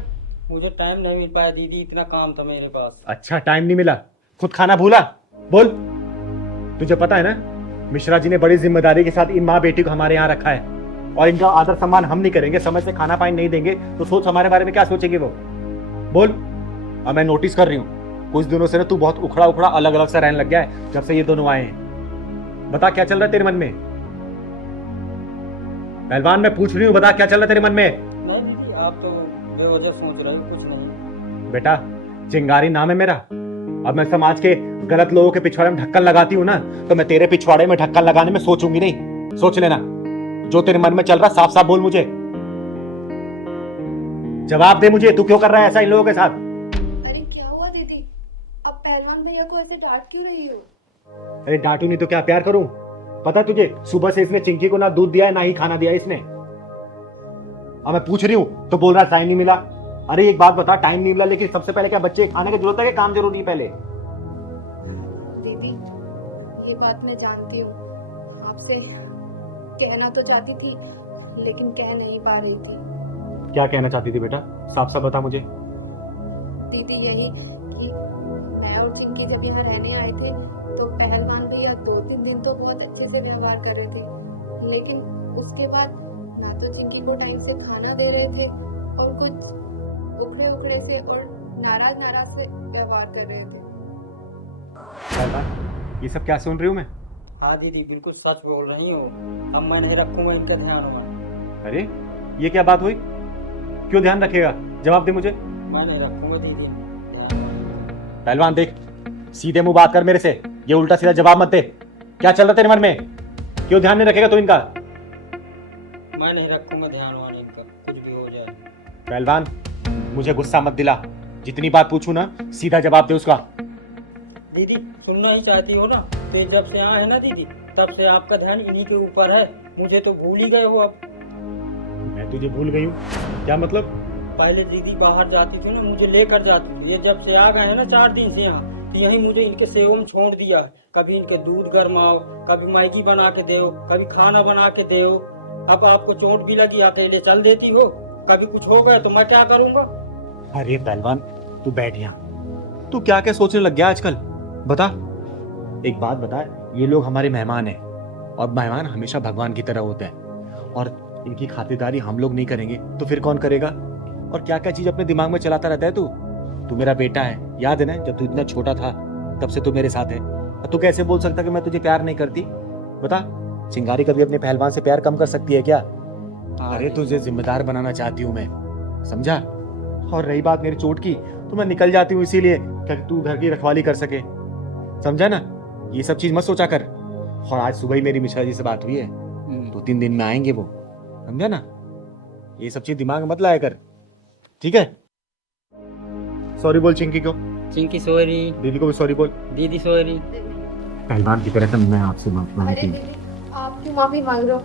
मुझे टाइम नहीं मिल पाया दीदी, इतना काम था मेरे पास। अच्छा, टाइम नहीं मिला, खुद खाना भूला? बोल। तुझे पता है ना, मिश्रा जी ने बड़ी जिम्मेदारी के साथ इन माँ बेटी को हमारे यहाँ रखा है, और इनका आदर सम्मान हम नहीं करेंगे, समय से खाना पानी नहीं देंगे, तो सोच हमारे बारे में क्या सोचेंगे वो? बोल। अब मैं नोटिस कर रही हूँ कुछ दिनों से ना तू बहुत उखड़ा उखड़ा अलग अलग सा रहने लग गया है जब से ये दोनों आए हैं। बता क्या चल रहा है तेरे मन में? पहलवान मैं पूछ रही हूँ, बता क्या चल रहा है तेरे मन में? नहीं दीदी, आप तो बेवजह सोच रहे हो, कुछ नहीं। बेटा चिंगारी नाम है मेरा। अब मैं समाज के गलत लोगों के पिछवाड़े में ढक्कन लगाती हूँ ना, तो मैं तेरे पिछवाड़े में ढक्कन लगाने में सोचूंगी नहीं। सोच लेना, जो तेरे मन में चल रहा साफ साफ बोल मुझे, जवाब दे मुझे। तू क्यों कर रहा है ऐसा इन लोगों के साथ? अरे क्या हुआ दीदी, अब पहलवान भैया को ऐसे डांट क्यों रही हो? अरे डांटू नहीं तो क्या प्यार करूं? पता तुझे सुबह से इसने चिंकी को ना दूध दिया है ना ही खाना दिया है इसने। अब मैं पूछ रही हूँ तो बोल रहा टाइम नहीं मिला। अरे एक बात बता, टाइम नहीं मिला लेकिन सबसे पहले क्या बच्चे खाने की जरूरत है कि काम जरूरी है पहले? दीदी ये बात मैं जानती हूँ, आपसे कहना तो चाहती थी लेकिन कह नहीं पा रही थी। क्या कहना चाहती थी बेटा, साफ साफ बता मुझे। दीदी यही कि मैं और चिंकी जब यहाँ रहने आए थे तो पहलवान भैया 2-3 दिन तो बहुत अच्छे से व्यवहार कर रहे थे, लेकिन उसके बाद ना तो चिंकी को टाइम से खाना दे रहे थे और कुछ उखड़े उखड़े से और नाराज से व्यवहार कर रहे थे। ये सब क्या सुन रही हूँ मैं? हाँ दीदी, बिल्कुल सच बोल रही हो। अब मैं नहीं रखूंगा इनका ध्यान वहाँ। अरे ये क्या बात हुई? क्यों ध्यान रखेगा? जवाब दे मुझे। मैं नहीं रखूंगा दीदी ध्यान। पहलवान देख, सीधे मुंह बात कर मेरे से, ये उल्टा सीधा जवाब मत दे। क्या चल रहा है तेरे मन में? क्यों ध्यान नहीं रखेगा तू इनका? मैं नहीं रखूंगा ध्यान वहाँ इनका, कुछ भी हो जाए। पहलवान मुझे गुस्सा मत दिला, जितनी बात पूछूं ना सीधा जवाब दे उसका। दीदी सुनना ही चाहती हो ना, तो जब से आए हैं ना दीदी, तब से आपका ध्यान इन्हीं के ऊपर है। मुझे तो भूल ही गए हो अब। मैं तुझे भूल गई हूँ? क्या मतलब? पहले दीदी बाहर जाती थी ना, मुझे लेकर जाती थी। ये जब से आ गए हैं ना 4 दिन से यहाँ, तो यही मुझे इनके सेवा में छोड़ दिया। कभी इनके दूध गरमाओ, कभी मैगी बना के दो, कभी खाना बना के दो। अब आपको चोट भी लगी, अकेले चल देती हो। कभी कुछ हो गया तो मैं क्या करूँगा? अरे पहलवान तू बैठ यहाँ। तू क्या क्या सोचने लग गया आजकल? बता, एक बात बता, ये लोग हमारे मेहमान हैं और मेहमान हमेशा भगवान की तरह होते हैं, और इनकी खातिरदारी हम लोग नहीं करेंगे तो फिर कौन करेगा? और क्या क्या चीज अपने दिमाग में चलाता रहता है तू मेरा बेटा है, याद है ना जब तू इतना छोटा था तब से तू मेरे साथ है। तू कैसे बोल सकता कि मैं तुझे प्यार नहीं करती? बता, चिंगारी कभी अपने पहलवान से प्यार कम कर सकती है क्या? अरे तुझे जिम्मेदार बनाना चाहती हूँ मैं, समझा? और रही बात मेरी चोट की, तो मैं निकल जाती हूँ इसीलिए कि तू घर की रखवाली कर सके, समझा ना? ये सब चीज मत सोचा कर। और आज सुबह ही मेरी मिश्रा जी से बात हुई है, 2-3 दिन में आएंगे वो, समझा ना? ये सब चीज दिमाग में मत लाया कर, ठीक है? सॉरी बोल चिंकी को। चिंकी सॉरी। दीदी को भी सॉरी बोल। दीदी सॉरी। पहलवान की तरह तो मैं आपसे माफी अरे मांगती हूँ। दीदी आप क्यों माफी मांग रहे हो?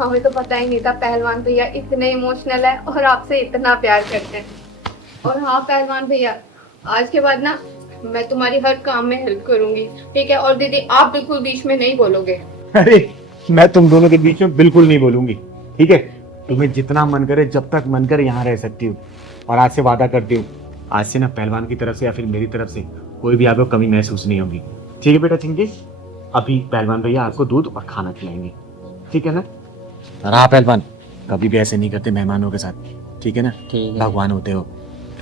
हमें तो पता ही नहीं था पहलवान भैया इतने इमोशनल है और आपसे इतना प्यार करते हैं। और हाँ पहलवान भैया, आज के बाद ना मैं तुम्हारी हर काम में हेल्प करूंगी, ठीक है? और दीदी आप बिल्कुल बीच में नहीं बोलोगे। अरे मैं तुम दोनों के बीच में बिल्कुल नहीं बोलूंगी, ठीक है? तुम्हें जितना मन करे, जब तक मन करे यहाँ रह सकती हो। और आज से वादा करती हूँ, आज से ना पहलवान की तरफ से या फिर मेरी तरफ से कोई भी आपको कमी महसूस नहीं होगी, ठीक है बेटा चिंकी? अभी पहलवान भैया आपको दूध और खाना खिलाएंगे, ठीक है ना? और हाँ पहलवान, कभी भी ऐसे नहीं करते मेहमानों के साथ, ठीक है ना? भगवान होते हो,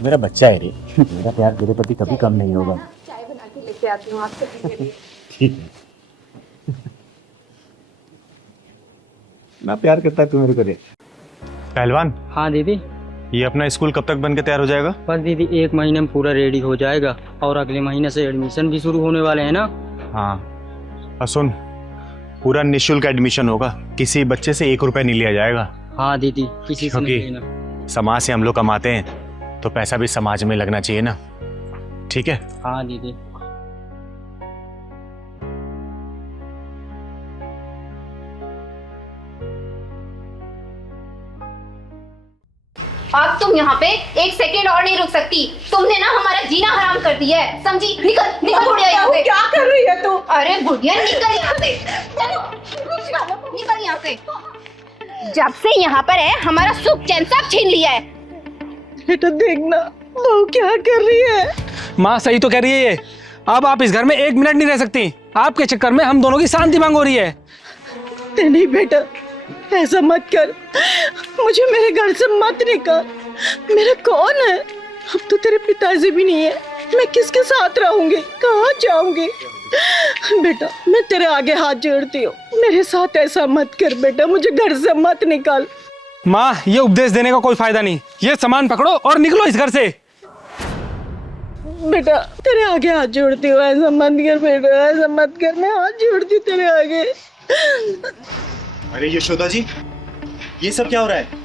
मेरा बच्चा है रे, मेरा प्यार तेरे प्रति कभी कम नहीं होगा। चाय बना के लेके आती हूँ आप सभी के लिए। ठीक है। मैं प्यार करता है तू मेरे को रे। पहलवान, हाँ दीदी। ये अपना स्कूल कब तक बन के तैयार हो जाएगा? बस दीदी 1 महीने में पूरा रेडी हो जाएगा, और अगले महीने से एडमिशन भी शुरू होने वाले हैं ना। हाँ, और सुन, पूरा निःशुल्क एडमिशन होगा, किसी बच्चे से 1 रुपया नहीं लिया जाएगा। हाँ दीदी, किसी से नहीं क्योंकि लेना। समाज से हम लोग कमाते हैं तो पैसा भी समाज में लगना चाहिए ना, ठीक है? हाँ दीदी। अब तुम यहाँ पे 1 सेकंड और नहीं रुक सकती। तुमने ना हमारा जीना हराम कर दिया है, समझी? निकल निकल बुढ़िया यहाँ से। क्या कर रही है तू? अरे बुढ़िया निकल यहाँ से, चलो निकल यहाँ से। जब से यहाँ पर है हमारा सुख चैन सब छीन लिया है। बेटा देखना बहू क्या कर रही है। माँ सही तो कह रही है ये। अब आप इस घर में 1 मिनट नहीं रह सकती। आपके चक्कर में हम दोनों की शांति भंग हो रही है। नहीं बेटा, ऐसा मत कर, मुझे मेरे घर से मत निकाल। मेरा कौन है? अब तो तेरे पिताजी भी नहीं है, मैं किसके साथ रहूंगी, कहाँ जाऊंगी? बेटा मैं तेरे आगे हाथ जोड़ती हूँ, मेरे साथ ऐसा मत कर बेटा, मुझे घर से मत निकाल। माँ ये उपदेश देने का कोई फायदा नहीं, ये सामान पकड़ो और निकलो इस घर से। बेटा तेरे आगे हाथ जोड़ती हूँ, ऐसा मत कर बेटा, ऐसा मत कर, मैं हाथ जोड़ती हूँ तेरे आगे। अरे यशोदा जी, ये सब क्या हो रहा है?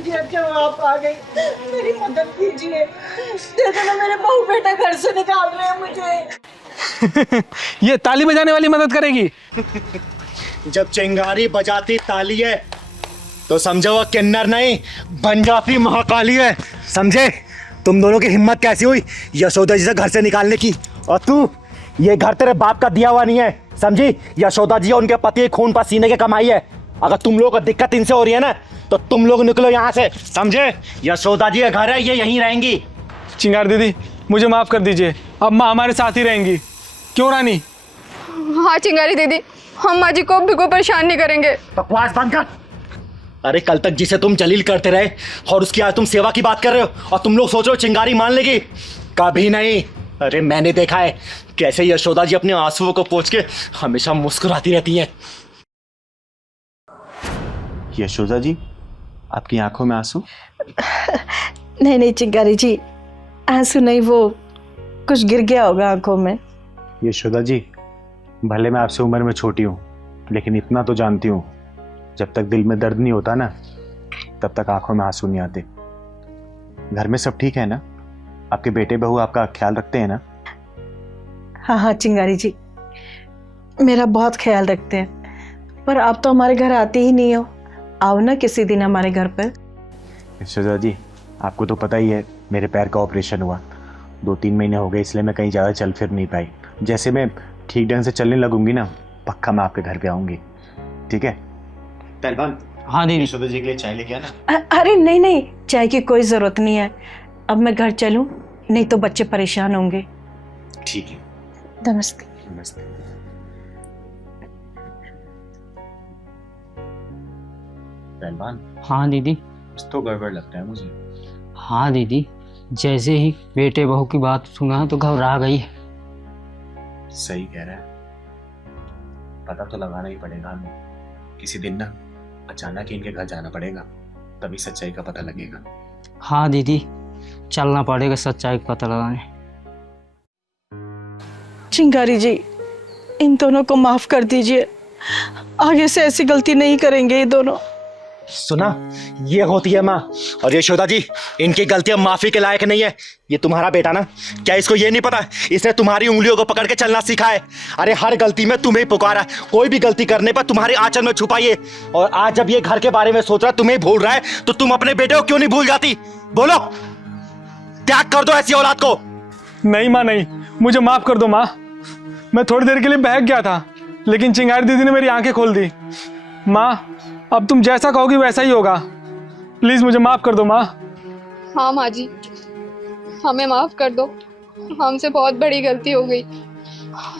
जी अब जब आप आ गई, मेरी मदद कीजिए। देखो ना मेरे बहू बेटा घर से निकाल रहे हैं मुझे। ये ताली बजाने वाली मदद करेगी? जब चिंगारी बजाती ताली है तो समझो वो किन्नर नहीं बन जाती महाकाली है, समझे? तुम दोनों की हिम्मत कैसी हुई यशोदा जी से घर से निकालने की? और तू, ये घर तेरे बाप का दिया हुआ नहीं है, समझी? यशोदा जी और उनके पति खून पसीने की कमाई है। अगर तुम लोगों को दिक्कत इनसे हो रही है ना तो तुम लोग निकलो यहाँ से, समझे? यशोदा जी का घर है, ये यहीं रहेंगी। चिंगार दीदी मुझे माफ कर दीजिए, अब माँ हमारे साथ ही रहेंगी, क्यों रानी? हाँ चिंगारी दीदी, हम माँ जी को भी कोई परेशान नहीं करेंगे। बकवास बंद कर। अरे कल तक जिसे तुम जलील करते रहे और उसकी आज तुम सेवा की बात कर रहे हो, और तुम लोग सोच रहे हो चिंगारी मान लेगी? कभी नहीं। अरे मैंने देखा है कैसे यशोदा जी अपने आंसुओं को पोंछ के हमेशा मुस्कुराती रहती हैं। यशोदा जी, आपकी आंखों में आंसू? नहीं नहीं चिंगारी जी, आंसू नहीं, वो कुछ गिर गया होगा आंखों में। यशोदा जी, भले मैं आपसे उम्र में छोटी हूँ, लेकिन इतना तो जानती हूँ, जब तक दिल में दर्द नहीं होता ना तब तक आंखों में आंसू नहीं आते। घर में सब ठीक है ना? आपके बेटे बहू आपका ख्याल रखते हैं ना? हाँ हाँ चिंगारी जी, मेरा बहुत ख्याल रखते हैं, पर आप तो हमारे घर आते ही नहीं हो। आओ ना किसी दिन हमारे घर पर। यशोदा जी, आपको तो पता ही है मेरे पैर का ऑपरेशन हुआ, 2-3 महीने हो गए, इसलिए मैं कहीं ज़्यादा चल फिर नहीं पाई। जैसे मैं ठीक ढंग से चलने लगूंगी ना, पक्का मैं आपके घर पे आऊंगी, ठीक है? पहलवान, हाँ दीदी। यशोदा जी के लिए चाय लेके आना। अरे नहीं नहीं, चाय की कोई ज़रूरत नहीं है, अब मैं घर चलूं, नहीं तो बच्चे परेशान होंगे। ठीक है, नमस्ते। नमस्ते। पहलवान, हाँ दीदी। कुछ तो गड़बड़ लगता है मुझे। हाँ दीदी, जैसे ही बेटे बहू की बात सुना तो घबरा गई। सही कह रहा है, पता तो लगाना ही पड़ेगा हमें। किसी दिन ना अचानक ही इनके घर जाना पड़ेगा, तभी सच्चाई का पता लगेगा। हाँ दीदी, चलना पड़ेगा सच्चाई का पता लगाने। चिंगारी जी, इन दोनों को माफ कर दीजिए, आगे से ऐसी गलती नहीं करेंगे ये दोनों। सुना, ये होती है माँ। और यशोदा जी, इनकी गलतियां माफी के लायक नहीं है। ये तुम्हारा बेटा ना, क्या इसको ये नहीं पता इसने तुम्हारी उंगलियों को पकड़ के चलना सीखा है? अरे हर गलती में तुम्हें ही पुकारा, कोई भी गलती करने पर तुम्हारे आंचल में छुपाइए। और आज जब ये घर के बारे में सोच रहा है, तुम्हें भूल रहा है, तो तुम अपने बेटे को क्यों नहीं भूल जाती? बोलो, त्याग कर दो ऐसी औलाद को। नहीं माँ नहीं, मुझे माफ़ कर दो माँ। मैं थोड़ी देर के लिए बहक गया था, लेकिन चिंगारी दीदी ने मेरी आंखें खोल दी। माँ, अब तुम जैसा कहोगी वैसा ही होगा। प्लीज़ मुझे माफ़ कर दो माँ। हाँ माँ जी, हमें माफ़ कर दो, हमसे बहुत बड़ी गलती हो गई।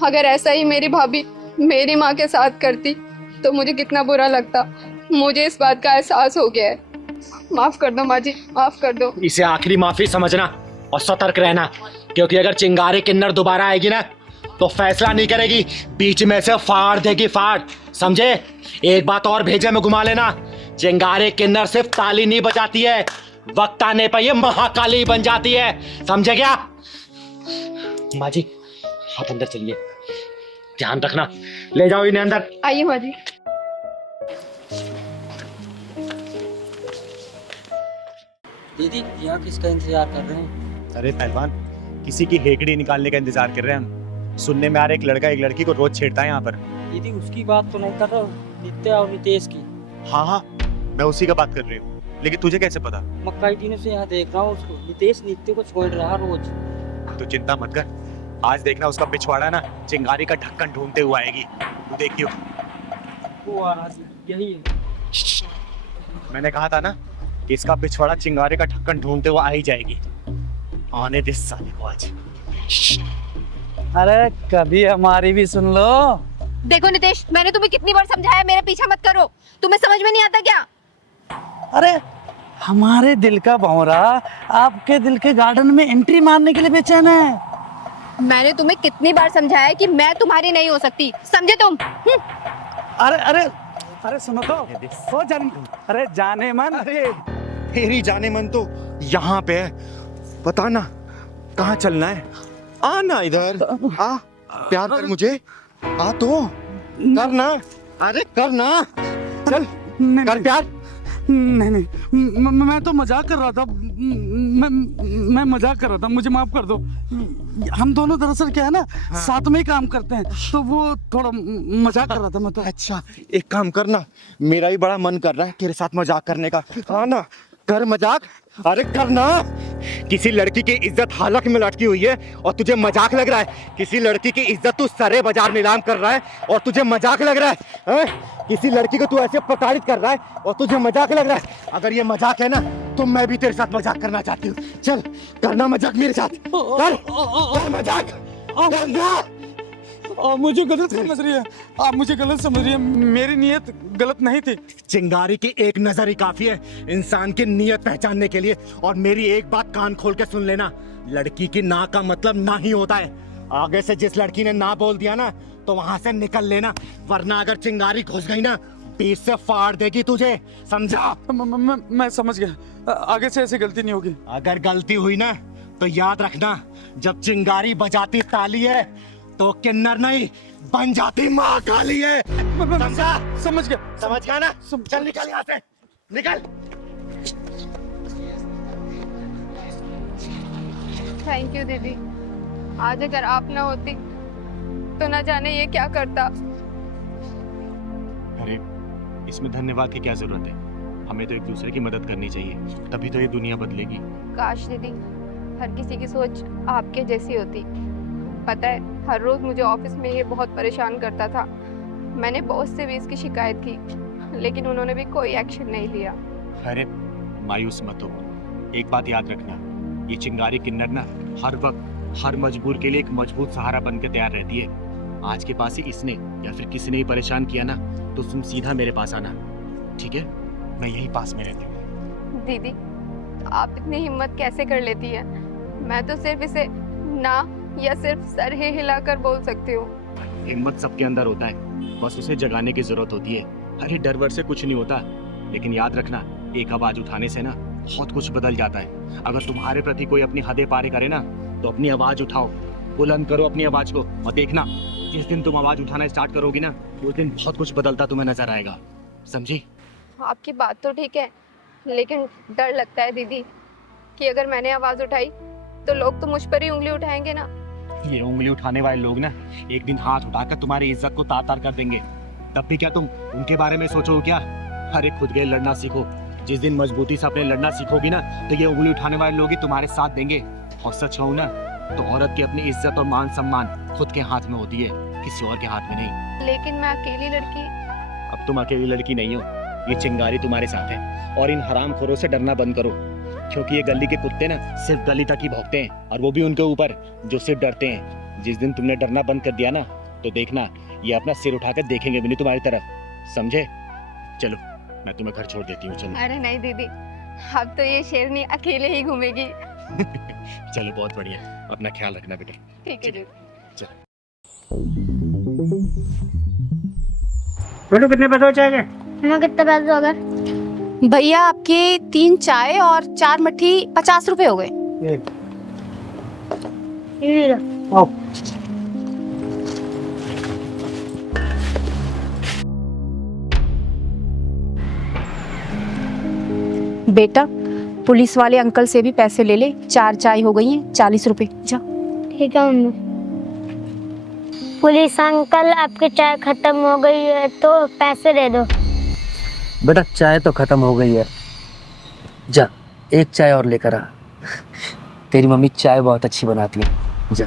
अगर ऐसा ही मेरी भाभी मेरी माँ के साथ करती तो मुझे कितना बुरा लगता। मुझे इस बात का एहसास हो गया है। माफ़ कर दो माँ जी, माफ़ कर दो। इसे आखिरी माफी समझना और सतर्क रहना, क्योंकि अगर चिंगारी किन्नर दोबारा आएगी ना, तो फैसला नहीं करेगी, बीच में से फाड़ देगी, फाड़। समझे? एक बात और भेजे में घुमा लेना, चिंगारी किन्नर सिर्फ ताली नहीं बजाती है, वक्त आने पर ये महाकाली बन जाती है। समझे क्या? माँ जी, आप अंदर चलिए, ध्यान रखना। ले जाओ इन्हें अंदर। आइए माँ जी। दीदी, यहाँ किसका इंतजार कर रहे हैं? अरे पहलवान, किसी की हेकड़ी निकालने का इंतजार कर रहे हैं हम। सुनने में आ रहा है एक लड़का एक लड़की को रोज छेड़ता है यहाँ पर। दीदी, उसकी बात तो नहीं कर रहा हूँ, नित्या और नितेश की। हाँ हाँ, मैं उसी का बात कर रही हूँ, लेकिन तुझे कैसे पता? मैं कई दिनों से यहाँ देख रहा हूँ उसको। नितेश नित्य को छोड़ रहा रोज। तो चिंता मत कर, आज देखना उसका पिछवाड़ा ना चिंगारी का ढक्कन ढूंढते हुए आएगी, तू देखियो। वो आ रहा है, यही है। मैंने कहा था ना कि इसका पिछवाड़ा चिंगारी का ढक्कन ढूंढते हुए आ ही जाएगी। आने दे साले को आज। अरे कभी हमारी भी सुन लो। देखो नितेश, मैंने तुम्हें कितनी बार समझाया मेरे पीछा मत करो, तुम्हें समझ में नहीं आता क्या? अरे हमारे दिल का भंवरा आपके दिल के गार्डन में एंट्री मारने के लिए बेचैन है। मैंने तुम्हें कितनी बार समझाया कि मैं तुम्हारी नहीं हो सकती, समझे तुम? अरे अरे अरे सुनो तो, हो जाने, अरे जाने मन। अरे तेरी जाने मन तो यहाँ पे है, बता ना कहाँ चलना है? आना इधर, आ, प्यार कर मुझे, आ तो करना। अरे करना, चल कर प्यार। नहीं नहीं, मैं तो मजाक कर रहा था। मैं मजाक कर रहा था, मुझे माफ कर दो। हम दोनों दरअसल क्या है ना, साथ में ही काम करते हैं, तो वो थोड़ा मजाक कर रहा था मैं तो। अच्छा, एक काम करना, मेरा भी बड़ा मन कर रहा है तेरे साथ मजाक करने का। हाँ ना, कर मजाक। अरे करना। किसी लड़की की इज्जत हालत में लटकी हुई है और तुझे मजाक लग रहा है? किसी लड़की की इज्जत तू सरे बाजार नीलाम कर रहा है और तुझे मजाक लग रहा है? किसी लड़की को तू ऐसे प्रताड़ित कर रहा है और तुझे मजाक लग रहा है? अगर ये मजाक है ना, तो मैं भी तेरे साथ मजाक करना चाहती हूँ। चल करना मजाक मेरे साथ, कर मजाक करना। आप मुझे गलत समझ रही है, आप मुझे गलत समझ रही है। मेरी नीयत गलत नहीं थी। चिंगारी की एक नजर ही काफी है इंसान की नीयत पहचानने के लिए। और मेरी एक बात कान खोल के सुन लेना, लड़की की ना का मतलब ना ही होता है। आगे से जिस लड़की ने ना बोल दिया ना, तो वहां से निकल लेना, वरना अगर चिंगारी घुस गई ना, बीच से फाड़ देगी तुझे। समझा? मैं समझ गया, आगे से ऐसी गलती नहीं होगी। अगर गलती हुई ना, तो याद रखना, जब चिंगारी बजाती ताली है, तो किन्नर नहीं बन जाती माँ काली है। समझा? समझ गया, समझ गया ना? चल निकल यहाँ से, निकल। थैंक यू दीदी, आज अगर आप ना होती तो न जाने ये क्या करता। अरे इसमें धन्यवाद की क्या जरूरत है? हमें तो एक दूसरे की मदद करनी चाहिए, तभी तो ये दुनिया बदलेगी। काश दीदी हर किसी की सोच आपके जैसी होती। पता है, हर रोज मुझे ऑफिस में ये बहुत परेशान करता था। मैंने बॉस से भी इसकी शिकायत की, लेकिन उन्होंने भी कोई एक्शन नहीं लिया। अरे मायूस मत हो, एक बात याद रखना, ये चिंगारी किन्नर ना हर वक्त हर मजबूर के लिए एक मजबूत सहारा बन के तैयार रहती है। आज के पास ही इसने या फिर किसी ने ही परेशान किया ना, तो तुम सीधा मेरे पास आना, ठीक है? मैं यही पास में रहती हूँ। दीदी आप इतनी हिम्मत कैसे कर लेती है? मैं तो सिर्फ इसे ना या सिर्फ सर ही हिलाकर बोल सकती हूँ। हिम्मत सबके अंदर होता है, बस उसे जगाने की जरूरत होती है। अरे डर वर से कुछ नहीं होता, लेकिन याद रखना, एक आवाज उठाने से ना बहुत कुछ बदल जाता है। अगर तुम्हारे प्रति कोई अपनी हदें पार करे ना, तो अपनी आवाज उठाओ, बुलंद करो अपनी आवाज को, और देखना जिस दिन तुम आवाज उठाना स्टार्ट करोगी ना, उस दिन बहुत कुछ बदलता तुम्हें नजर आएगा। समझी? आपकी बात तो ठीक है, लेकिन डर लगता है दीदी कि अगर मैंने आवाज उठाई तो लोग तो मुझ पर ही उंगली उठाएंगे ना। ये उंगली उठाने वाले लोग ना एक दिन हाथ उठाकर तुम्हारी इज्जत को तार तार कर देंगे। तब भी क्या तुम उनके बारे में सोचो क्या? अरे खुद के लड़ना सीखो। जिस दिन मजबूती से अपने लड़ना सीखोगी ना तो ये उंगली उठाने वाले लोग ही तुम्हारे साथ देंगे। और सच कहूं ना तो औरत की अपनी इज्जत और मान सम्मान खुद के हाथ में होती है, किसी और के हाथ में नहीं। लेकिन मैं अकेली लड़की। अब तुम अकेली लड़की नहीं हो, ये चिंगारी तुम्हारे साथ है। और इन हरामखोरों से डरना बंद करो, क्योंकि ये गली के कुत्ते ना सिर्फ गली तक ही भौंकते हैं, और वो भी उनके ऊपर जो सिर्फ डरते हैं। जिस दिन तुमने डरना बंद कर दिया ना तो देखना ये अपना सिर उठाकर देखेंगे भी नहीं तुम्हारी तरफ, समझे? चलो मैं तुम्हें घर छोड़ देती हूँ, चलो। अरे नहीं दीदी, अब तो ये शेरनी अकेले ही घूमेगी। चलो बहुत बढ़िया, अपना ख्याल रखना बेटा। ठीक है दीदी। बेटू कितने पैसे हो जाएंगे? हमें कितने पैसे हो गए? भैया आपके 3 चाय और 4 मट्ठी 50 रुपए हो गए। ये लो। बेटा पुलिस वाले अंकल से भी पैसे ले ले, 4 चाय हो गई हैं 40 रुपए। जा। ठीक है मम्मी। पुलिस अंकल आपकी चाय खत्म हो गई है तो पैसे दे दो। बेटा चाय तो खत्म हो गई है, जा एक चाय और लेकर आ। तेरी मम्मी चाय बहुत अच्छी बनाती है, जा।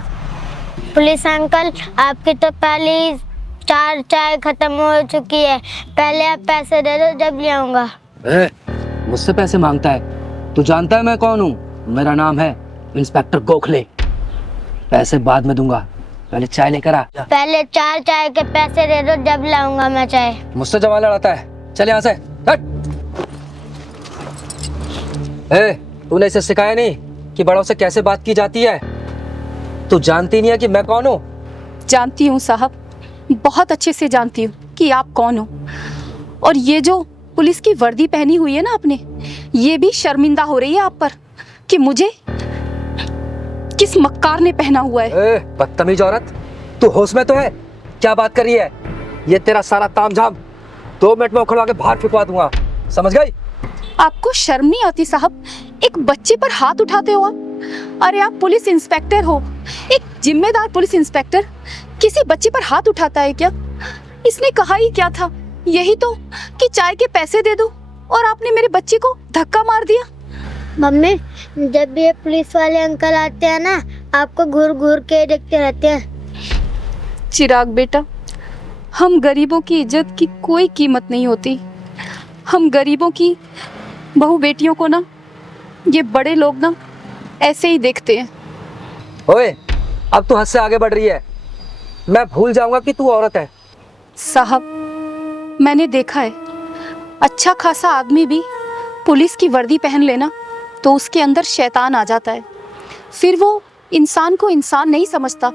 पुलिस अंकल आपकी तो पहले 4 चाय खत्म हो चुकी है, पहले आप पैसे दे दो जब ले आऊंगा। मुझसे पैसे मांगता है? तू जानता है मैं कौन हूँ? मेरा नाम है इंस्पेक्टर गोखले। पैसे बाद में दूंगा, पहले चाय लेकर आ। पहले 4 चाय के पैसे दे दो जब लाऊंगा मैं चाय। मुझसे जवान लड़ाता है, चल यहाँ से हट। तूने इसे सिखाया नहीं कि बड़ों से कैसे बात की जाती है? तू जानती नहीं है कि मैं कौन हूँ? जानती हूँ साहब, बहुत अच्छे से जानती हूँ कि आप कौन हो। और ये जो पुलिस की वर्दी पहनी हुई है ना आपने, ये भी शर्मिंदा हो रही है आप पर कि मुझे किस मक्कार ने पहना हुआ है। बदतमीज औरत, तू होश में तो है? क्या बात कर रही है? ये तेरा सारा तामझाम 2 मिनट में उखड़वा के बाहर फेंकवा दूंगा, समझ गई? आपको शर्म नहीं आती साहब? एक बच्चे पर हाथ उठाते हो आप। अरे आप पुलिस इंस्पेक्टर हो, एक जिम्मेदार पुलिस इंस्पेक्टर किसी बच्चे पर हाथ उठाता है क्या? इसने कहा ही क्या था? यही तो कि चाय के पैसे दे दो, और आपने मेरे बच्चे को धक्का मार दिया। मम्मी जब भी ये पुलिस वाले अंकल आते हैं ना, आपको घूर घूर के देखते रहते हैं। चिराग बेटा, हम गरीबों की इज्जत की कोई कीमत नहीं होती। हम गरीबों की बहू बेटियों को ना ये बड़े लोग ना ऐसे ही देखते हैं। ओए, अब तू हद से आगे बढ़ रही है। मैं भूल जाऊंगा कि तू औरत है। साहब मैंने देखा है, अच्छा खासा आदमी भी पुलिस की वर्दी पहन लेना तो उसके अंदर शैतान आ जाता है। फिर वो इंसान को इंसान नहीं समझता,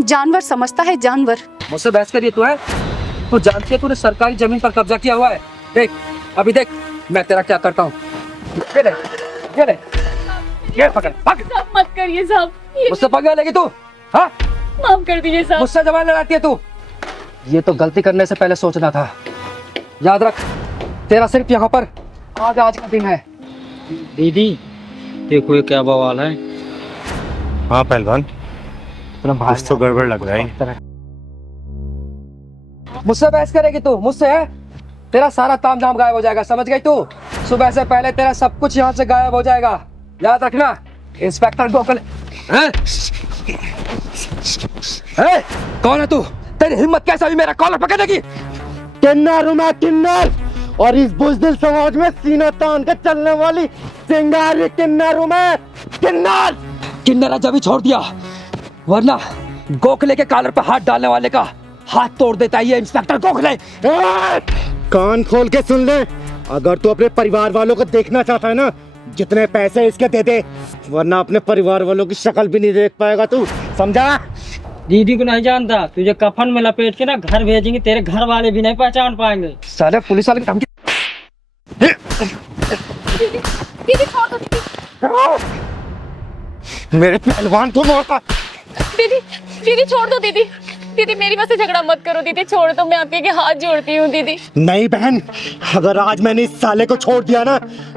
जानवर समझता है, जानवर। मुझसे बहस करिए तू है? तू जानती है तूने सरकारी जमीन पर कब्जा किया हुआ है? देख अभी देख मैं तेरा क्या करता हूँ। ये ले, ये ले, ये पकड़, पकड़। मत करिए साहब, मुझसे पकड़ लेगी तू? हाँ, माफ कर दीजिए साहब। मुझसे जवान लड़ाती है तू? ये तो गलती करने से पहले सोचना था। याद रख, तेरा सिर्फ यहाँ पर आज का दिन है। दीदी देखो ये क्या बवाल है। हाँ पहलवान, कुछ तो गड़बड़ लग रहा है। मुझसे बहस करेगी तू? मुझसे है? तेरा सारा तामझाम गायब हो जाएगा, समझ गई तू? सुबह से पहले तेरा सब कुछ यहाँ से गायब हो जाएगा, याद रखना। इंस्पेक्टर गोखले। कौन है तू? तेरी हिम्मत कैसे हुई मेरा कॉलर पकड़ने की? किन्नर हूं मैं, किन्नर, और इस बुज़दिल समाज में सीना तान के चलने वाली चिंगारी किन्नर हूं मैं, किन्नर। किन्नर जब ही छोड़ दिया, वरना गोखले के कॉलर पर हाथ डालने वाले का हाथ तोड़ देता है ये इंस्पेक्टर गोखले। कान खोल के सुन ले, अगर तू अपने परिवार वालों को देखना चाहता है ना, जितने पैसे इसके दे दे, वरना अपने परिवार वालों की शक्ल भी नहीं देख पाएगा तू, समझा? दीदी को नहीं जानता, तुझे कफन में लपेट के ना घर भेजेंगे, तेरे घर वाले भी नहीं पहचान पाएंगे। साले पुलिस वाले की धमकी। दीदी छोड़ दो दीदी। मेरे पहलवान को मौका। दीदी छोड़ दो दीदी। दीदी मेरी वजह से झगड़ा मत करो दीदी, छोड़ दो, मैं आपके हाथ जोड़ती हूँ दीदी। नहीं बहन, अगर आज मैंने इस साले को छोड़ दिया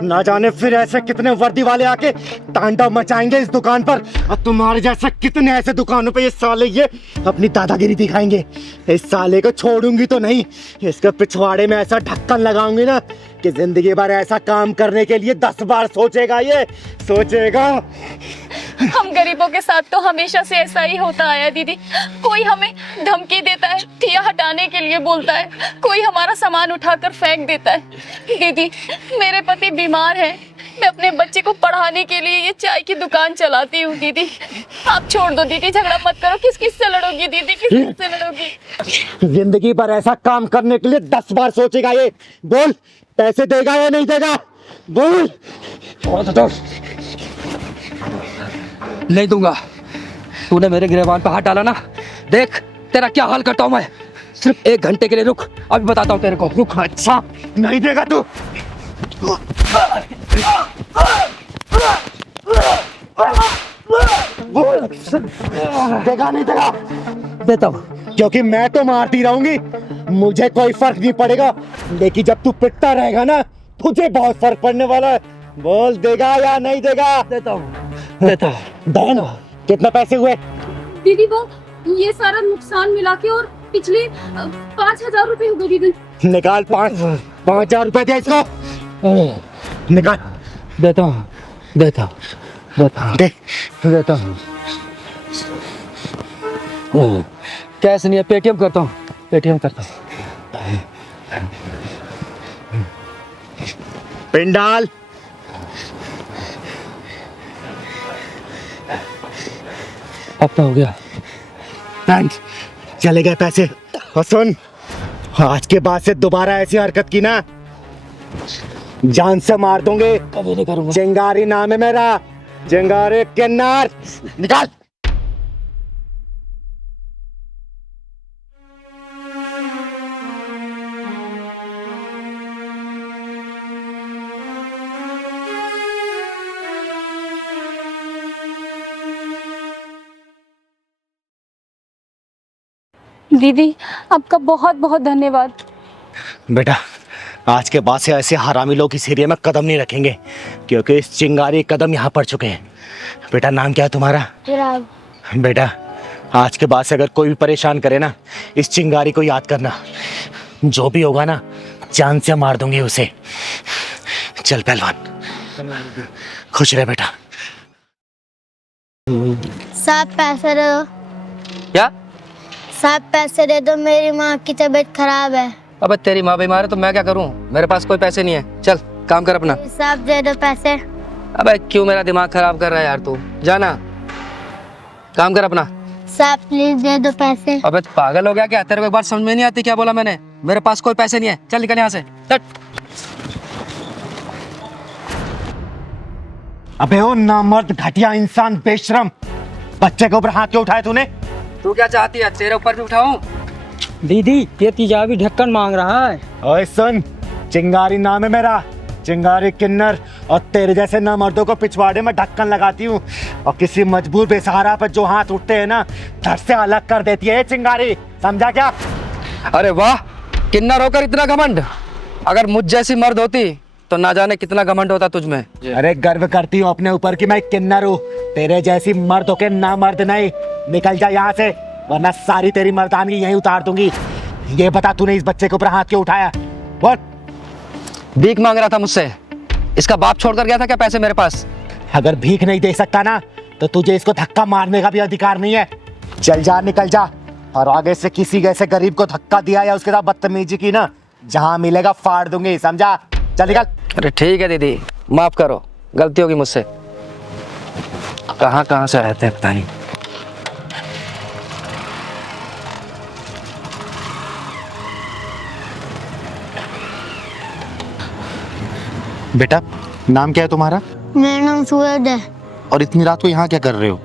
ना जाने फिर ऐसे कितने वर्दी वाले आके तांडव मचाएंगे इस दुकान पर, और तुम्हारे जैसे कितने ऐसे दुकानों पे ये साले ये अपनी दादागिरी दिखाएंगे। इस साले को छोड़ूंगी तो नहीं, इसके पिछवाड़े में ऐसा ढक्कन लगाऊंगी ना कि जिंदगी भर ऐसा काम करने के लिए 10 बार सोचेगा, ये सोचेगा। हम गरीबों के साथ तो हमेशा से ऐसा ही होता आया दीदी। कोई हमें धमकी देता है, ठिया हटाने के लिए बोलता है, कोई हमारा सामान उठाकर फेंक देता है। दीदी मेरे पति बीमार है, मैं अपने बच्चे को पढ़ाने के लिए ये चाय की दुकान चलाती हूँ दीदी। आप छोड़ दो दीदी, झगड़ा मत करो। किस किस से लड़ोगी दीदी, किस किस से लड़ोगी? जिंदगी भर ऐसा काम करने के लिए 10 बार सोचेगा ये। बोल, पैसे देगा या नहीं देगा? बोल। नहीं दूंगा। तूने मेरे गिरबान पे हाथ डाला ना, देख तेरा क्या हाल करता हूं मैं। सिर्फ 1 घंटे के लिए रुक, अभी बताता हूँ तेरे को। रुक। अच्छा नहीं देगा तू? देगा नहीं देगा? देता हूँ। क्योंकि मैं तो मारती रहूंगी, मुझे कोई फर्क नहीं पड़ेगा, लेकिन जब तू पिटता रहेगा ना तुझे बहुत फर्क पड़ने वाला है। बोल, देगा या नहीं देगा? देता हूँ, देता हूँ। बहन कितने पैसे हुए? दीदी वो ये सारा नुकसान मिला के और पिछले 5,000 रुपए हो गए दीदी। निकाल। 5,000 रुपए दे इसको, निकाल। देता हूँ, देता हूँ, देता हूँ, दे। देता हूँ। कैश नहीं है, पेटीएम करता हूँ, पेटीएम करता हूँ। पिन डाल। अब तो हो गया। थैंक्स, चले गए पैसे। और सुन, आज के बाद से दोबारा ऐसी हरकत की ना, जान से मार दूंगे। कभी नहीं करूँगा। चिंगारी नाम है मेरा, चिंगारी किन्नर। निकाल। दीदी आपका बहुत बहुत धन्यवाद। बेटा, आज के बाद से ऐसे हरामी लोग इस एरिया में कदम नहीं रखेंगे, क्योंकि इस चिंगारी कदम यहाँ पड़ चुके हैं। बेटा नाम क्या है तुम्हारा? चिराग। बेटा आज के बाद से अगर कोई भी परेशान करे ना, इस चिंगारी को याद करना, जो भी होगा ना जान से मार दूंगी उसे। चल पहलवान, खुश रहे बेटा। साहब पैसे दे दो। क्या? साहब पैसे दे दो, मेरी माँ की तबीयत खराब है। अबे तेरी माँ बीमार है तो मैं क्या करूँ? मेरे पास कोई पैसे नहीं है। चल काम कर अपना। साहब दे दो पैसे। अबे क्यों मेरा दिमाग खराब कर रहा है यार तू? जाना, काम कर अपना। साहब प्लीज दे दो पैसे। अबे पागल हो गया क्या? तेरे को एक बार समझ में नहीं आती क्या बोला मैंने? मेरे पास कोई पैसे नहीं है, चल निकल यहाँ से। चल। अबे ओ नामर्द, घटिया इंसान, बेशरम, बच्चे के ऊपर हाथ क्यों उठाया तूने? तू क्या चाहती है, तेरे ऊपर भी उठाऊं? दीदी ये तेजाबी ढक्कन मांग रहा है। ओए सुन, चिंगारी नाम है मेरा, चिंगारी किन्नर, और तेरे जैसे नामर्दों को पिछवाड़े में ढक्कन लगाती हूँ, और किसी मजबूर बेसहारा पर जो हाथ उठते हैं ना धड़ से अलग कर देती है ये चिंगारी, समझा क्या? अरे वाह, किन्नर होकर इतना घमंड। अगर मुझ जैसी मर्द होती तो ना जाने कितना घमंड होता तुझ में। अरे गर्व करती हूँ अपने ऊपर कि मैं किन्नर हूँ, तेरे जैसी मर्द होके ना मर्द नहीं। निकल जा यहाँ से, वरना सारी तेरी मर्दानगी यहीं उतार दूंगी। ये बता तूने इस बच्चे के ऊपर हाथ क्यों उठाया? बोल। भीख मांग रहा था मुझसे, इसका बाप छोड़ कर गया था क्या पैसे मेरे पास? अगर भीख नहीं दे सकता ना तो तुझे इसको धक्का मारने का भी अधिकार नहीं है। चल जा, निकल जा, और आगे से किसी ऐसे गरीब को धक्का दिया या उसके साथ बदतमीजी की ना, जहाँ मिलेगा फाड़ दूंगी, समझा? चल निकल। अरे ठीक है दीदी, माफ करो, गलती होगी मुझसे। कहाँ कहाँ से आए थे पता नहीं। बेटा नाम क्या है तुम्हारा? मेरा नाम सूरज है। और इतनी रात को यहाँ क्या कर रहे हो?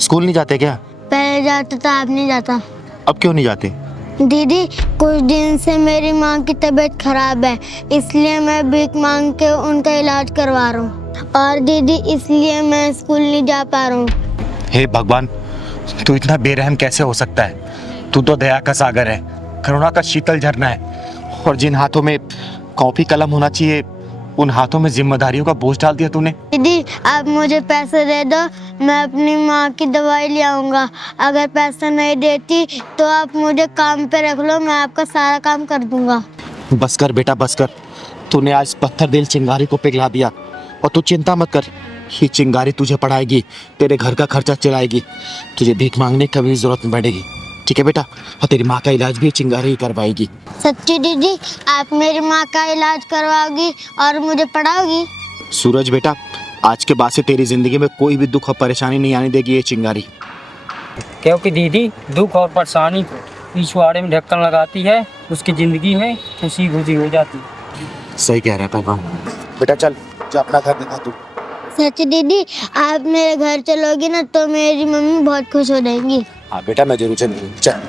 स्कूल नहीं जाते क्या? पहले जाता था, अब नहीं जाता। अब क्यों नहीं जाते? दीदी कुछ दिन से मेरी माँ की तबीयत खराब है, इसलिए मैं भीख मांग के उनका इलाज करवा रहा हूँ। और दीदी इसलिए मैं स्कूल नहीं जा पा रहा हूँ। हे भगवान, तू इतना बेरहम कैसे हो सकता है? तू तो दया का सागर है, करुणा का शीतल झरना है, और जिन हाथों में कॉपी कलम होना चाहिए उन हाथों में जिम्मेदारियों का बोझ डाल दिया तूने। दीदी आप मुझे पैसे दे दो, मैं अपनी माँ की दवाई ले आऊँगा। अगर पैसा नहीं देती तो आप मुझे काम पे रख लो, मैं आपका सारा काम कर दूँगा। बस कर बेटा बस कर, तूने आज पत्थर दिल चिंगारी को पिघला दिया। और तू चिंता मत कर, ये चिंगारी तुझे पढ़ाएगी, तेरे घर का खर्चा चलाएगी, तुझे भीख मांगने की कभी जरूरत नहीं पड़ेगी। ठीक है बेटा, और तेरी माँ का इलाज भी चिंगारी ही करवाएगी। सच्ची दीदी आप मेरी माँ का इलाज करवाओगी और मुझे पढ़ाओगी? सूरज बेटा, आज के बाद से तेरी जिंदगी में कोई भी दुख और परेशानी नहीं आने देगी ये चिंगारी। क्योंकि दीदी दुख और परेशानी को पिछवाड़े में ढक्कन लगाती है, उसकी जिंदगी में खुशी खुशी हो जाती है। सही कह रहा है पहलवान। बेटा चल जा अपना घर दिखा तू। सच्ची दीदी आप मेरे घर चलोगी ना तो मेरी मम्मी बहुत खुश हो जाएंगी। हाँ बेटा मैं जरूर चलूंगी, चल।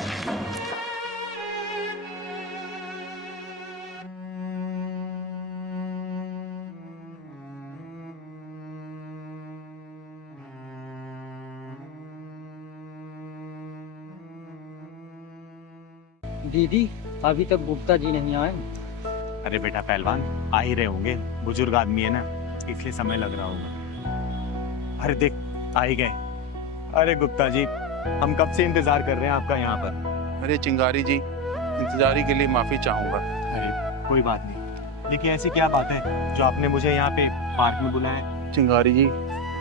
दीदी अभी तक गुप्ता जी नहीं आए। अरे बेटा पहलवान, आ ही रहे होंगे, बुजुर्ग आदमी है ना, इसलिए समय लग रहा होगा। अरे देख आ ही गए। अरे गुप्ता जी, हम कब से इंतजार कर रहे हैं आपका यहाँ पर। अरे चिंगारी जी, इंतजारी के लिए माफ़ी चाहूँगा। अरे कोई बात नहीं, लेकिन ऐसी क्या बात है जो आपने मुझे यहाँ पे पार्क में बुलाया है? चिंगारी जी,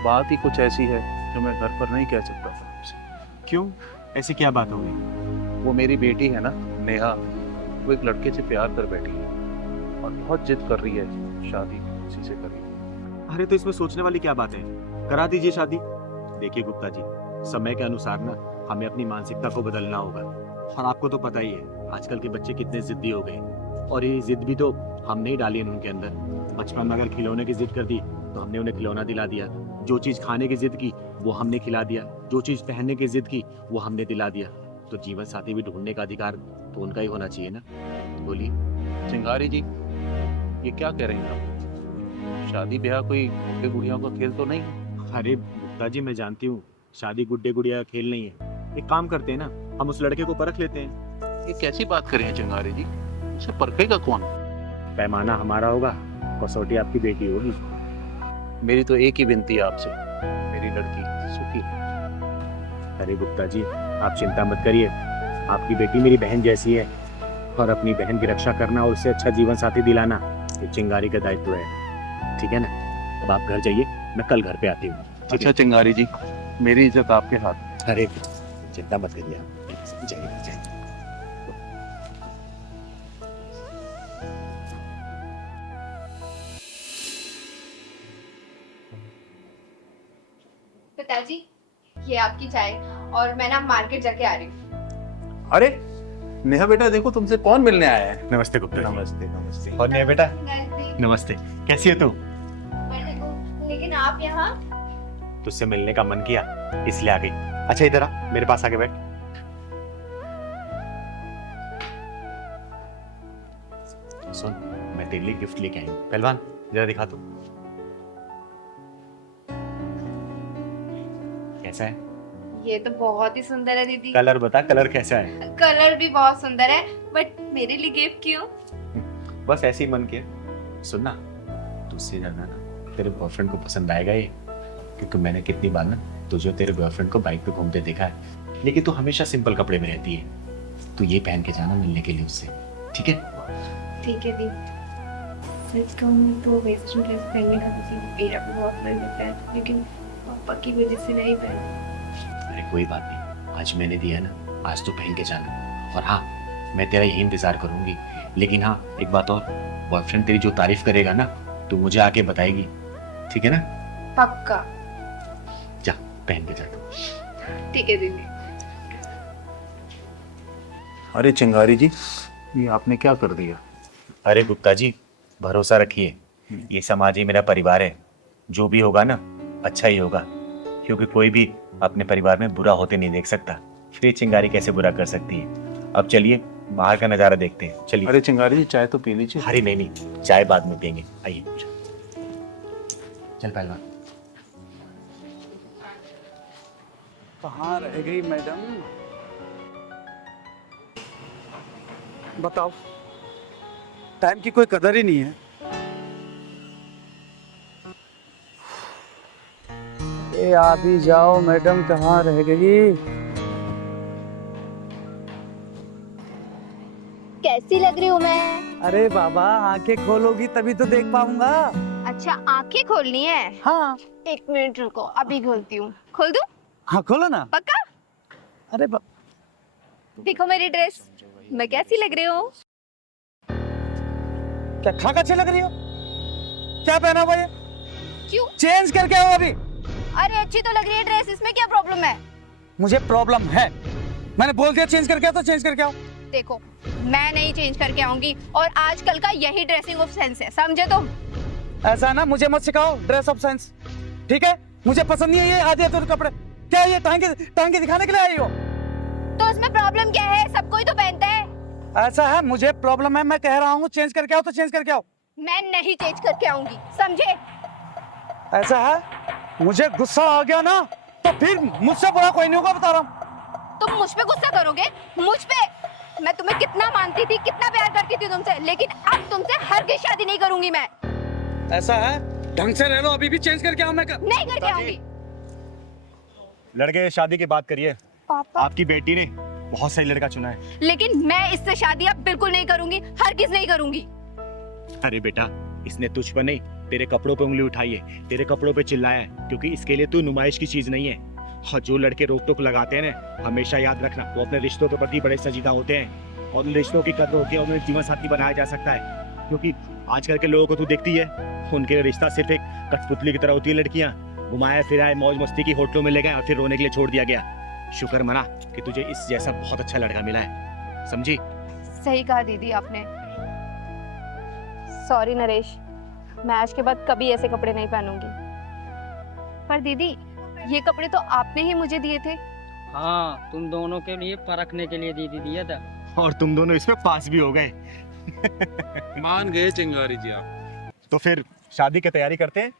बात ही कुछ ऐसी है जो मैं घर पर नहीं कह सकता था आपसे। क्यों, ऐसी क्या बात हो गई? वो मेरी बेटी है ना नेहा, वो एक लड़के से प्यार कर बैठी है और बहुत जिद कर रही है शादी उसी से करी। अरे तो इसमें सोचने वाली क्या बात है, करा दीजिए शादी। देखिए गुप्ता जी, समय के अनुसार ना हमें अपनी मानसिकता को बदलना होगा, और आपको तो पता ही है आजकल के बच्चे कितने जिद्दी हो गए। और ये जिद भी तो हमने ही डाली है उनके अंदर। बचपन में अगर खिलौने की जिद कर दी तो हमने उन्हें खिलौना दिला दिया, जो चीज़ खाने की जिद की वो हमने खिला दिया, जो चीज़ पहनने की जिद की वो हमने दिला दिया। तो जीवन साथी भी ढूंढने का अधिकार तो उनका ही होना चाहिए ना। बोलिए चिंगारी जी, ये क्या कह रही हैं आप? शादी ब्याह कोई गुड्डे गुड़ियों का खेल तो नहीं है। अरे गुप्ता जी, मैं जानती हूँ शादी गुड्डे गुड़िया का खेल नहीं है। एक काम करते हैं ना, हम उस लड़के को परख लेते हैं। ये कैसी बात कर रही हैं चिंगारी जी? उसे परखेगा कौन? पैमाना हमारा होगा, कसौटी आपकी बेटी होगी। मेरी तो एक ही विनती है आपसे, मेरी लड़की सुखी है। अरे गुप्ता जी, आप चिंता मत करिए, आपकी बेटी मेरी बहन जैसी है, और अपनी बहन की रक्षा करना और उससे अच्छा जीवन साथी दिलाना ये चिंगारी का दायित्व है। ठीक है ना? अब आप घर जाइए, मैं कल घर पे आती हूँ। अच्छा चिंगारी जी, मेरी इज्जत आपके हाथ। अरे चिंता मत करिए आप, जाइए जाइए। पिताजी ये आपकी चाय, और मैं ना मार्केट जाके आ रही हूँ। अरे नेहा बेटा, देखो तुमसे कौन मिलने आया है। नमस्ते गुप्ता जी। नमस्ते नमस्ते। और नहीं बेटा, नमस्ते, कैसी है तू? लेकिन आप यहाँ? तुझसे मिलने का मन किया इसलिए आ गई। अच्छा इधर आ, मेरे पास आके बैठ। सुन, मैं तेरे लिए गिफ्ट लेके आई हूँ। पहलवान जरा दिखा तू, कैसा है? ये तो बहुत ही सुंदर है दीदी। कलर बता, कलर कैसा है? कलर भी बहुत सुंदर है, बट मेरे लिए गिफ्ट क्यों? बस ऐसे ही मन किया। सुनना, तुझसे ज्यादा ना तेरे बॉयफ्रेंड को पसंद आएगा ये, क्योंकि मैंने कितनी बार ना तुझे तेरे बॉयफ्रेंड को बाइक पे घूमते देखा है, लेकिन तू हमेशा सिंपल कपड़े में रहती है। तू ये पहन के जाना मिलने के लिए उससे, ठीक है? ठीक है दीदी। सच कहूँ तो वेस्टर्न ड्रेस पहनने का मुझे मेरा भी बहुत मन होता है, लेकिन पापा की वजह से नहीं पहन। अरे कोई बात नहीं, आज मैंने दिया ना, आज तो पहन के जाना। और हाँ, मैं तेरा यही इंतजार करूंगी। लेकिन हाँ एक बात और, बॉयफ्रेंड तेरी जो तारीफ करेगा ना तू मुझे आके बताएगी, ठीक है ना? पक्का। जा पहन के जा तू। ठीक है दीदी। अरे चिंगारी जी, ये आपने क्या कर दिया? अरे गुप्ता जी, भरोसा रखिए, ये समाज ही मेरा परिवार है। जो भी होगा ना अच्छा ही होगा, क्योंकि कोई भी अपने परिवार में बुरा होते नहीं देख सकता। फिर ये चिंगारी कैसे बुरा कर सकती है? अब चलिए बाहर का नज़ारा देखते हैं, चलिए। अरे चिंगारी जी, चाय तो पी लीजिए। अरे नहीं नहीं, चाय बाद में पियेंगे, आइए। चल पहलवान। कहाँ रह गई मैडम? बताओ, टाइम की कोई कदर ही नहीं है। ए आ भी जाओ मैडम, कहाँ रह गई? कैसी लग रही हूँ मैं? अरे बाबा, आंखें खोलोगी तभी तो देख पाऊंगा। अच्छा, आंखें खोलनी है? हाँ। 1 मिनट रुको, अभी खोलती हूँ। खोल दूँ? हाँ खोलो ना। पक्का? अरे देखो मेरी ड्रेस, मैं कैसी लग रही हूँ? क्या खाक अच्छी लग रही हो? क्या पहना हुआ ये? क्यों? चेंज करके आओ अभी। अरे अच्छी तो लग रही है ड्रेस, इसमें क्या प्रॉब्लम है? मुझे प्रॉब्लम है, मैंने बोल दिया चेंज करके आओ तो चेंज करके आओ। देखो, मैं नहीं चेंज करके आऊंगी और आजकल का यही ड्रेसिंग ऑफ सेंस है, समझे तुम? ऐसा ना, मुझे मत सिखाओ ड्रेस ऑफ सेंस, ठीक है? मुझे पसंद नहीं है ये आधे अधूरे कपड़े। क्या ये टांगे दिखाने के लिए आई हो? तो इसमें प्रॉब्लम क्या है? सब कोई तो पहनता है। ऐसा है, मुझे प्रॉब्लम है, मैं कह रहा हूँ चेंज करके आओ तो चेंज करके आओ। मैं नहीं चेंज करके आऊंगी, समझे? ऐसा है, मुझे गुस्सा आ गया ना तो फिर मुझसे बुरा कोई नहीं होगा, बता रहा हूँ। तुम मुझ पे गुस्सा करोगे? मुझ पे? मैं तुम्हें कितना मानती थी, कितना प्यार करती थी तुमसे, लेकिन अब तुमसे हरगिज़ शादी नहीं करूंगी मैं। ऐसा है, ढंग से रह लो, अभी भी चेंज करके आओ। मैं नहीं करके आऊंगी। लड़के शादी की बात करिए। पापा, आपकी बेटी ने बहुत सही लड़का चुना है। लेकिन मैं इससे शादी अब बिल्कुल नहीं करूंगी, हरगिज़ नहीं करूंगी। अरे बेटा, इसने तुझ पर नहीं तेरे कपड़ों पे उंगली उठाई है, तेरे कपड़ों पे चिल्लाया है, क्योंकि इसके लिए तू नुमाइश की चीज नहीं है। और जो लड़के रोक टोक लगाते हैं ना, हमेशा याद रखना, वो अपने रिश्तों के प्रति बड़े संजीदा होते हैं और उन रिश्तों की कदर होती है, उन्हें जीवन साथी बनाया जा सकता है। क्योंकि आजकल के लोगों को तू देखती है, उनके रिश्ता सिर्फ एक कठपुतली की तरह होती है। लड़कियां घुमाया फिराए मौज मस्ती की होटलों में ले गए और फिर रोने के लिए छोड़ दिया गया। शुक्र मना कि तुझे इस जैसा बहुत अच्छा लड़का मिला है, समझी? सही कहा दीदी आपने। सॉरी नरेश, मैं आज के बाद कभी ऐसे कपड़े नहीं पहनूंगी। पर दीदी, ये कपड़े तो आपने ही मुझे दिए थे। हाँ, तुम दोनों के लिए परखने के लिए दीदी दिया था। और तुम दोनों इसमें पास भी हो गए। मान गए चिंगारी जी आप। तो फिर शादी की तैयारी करते हैं।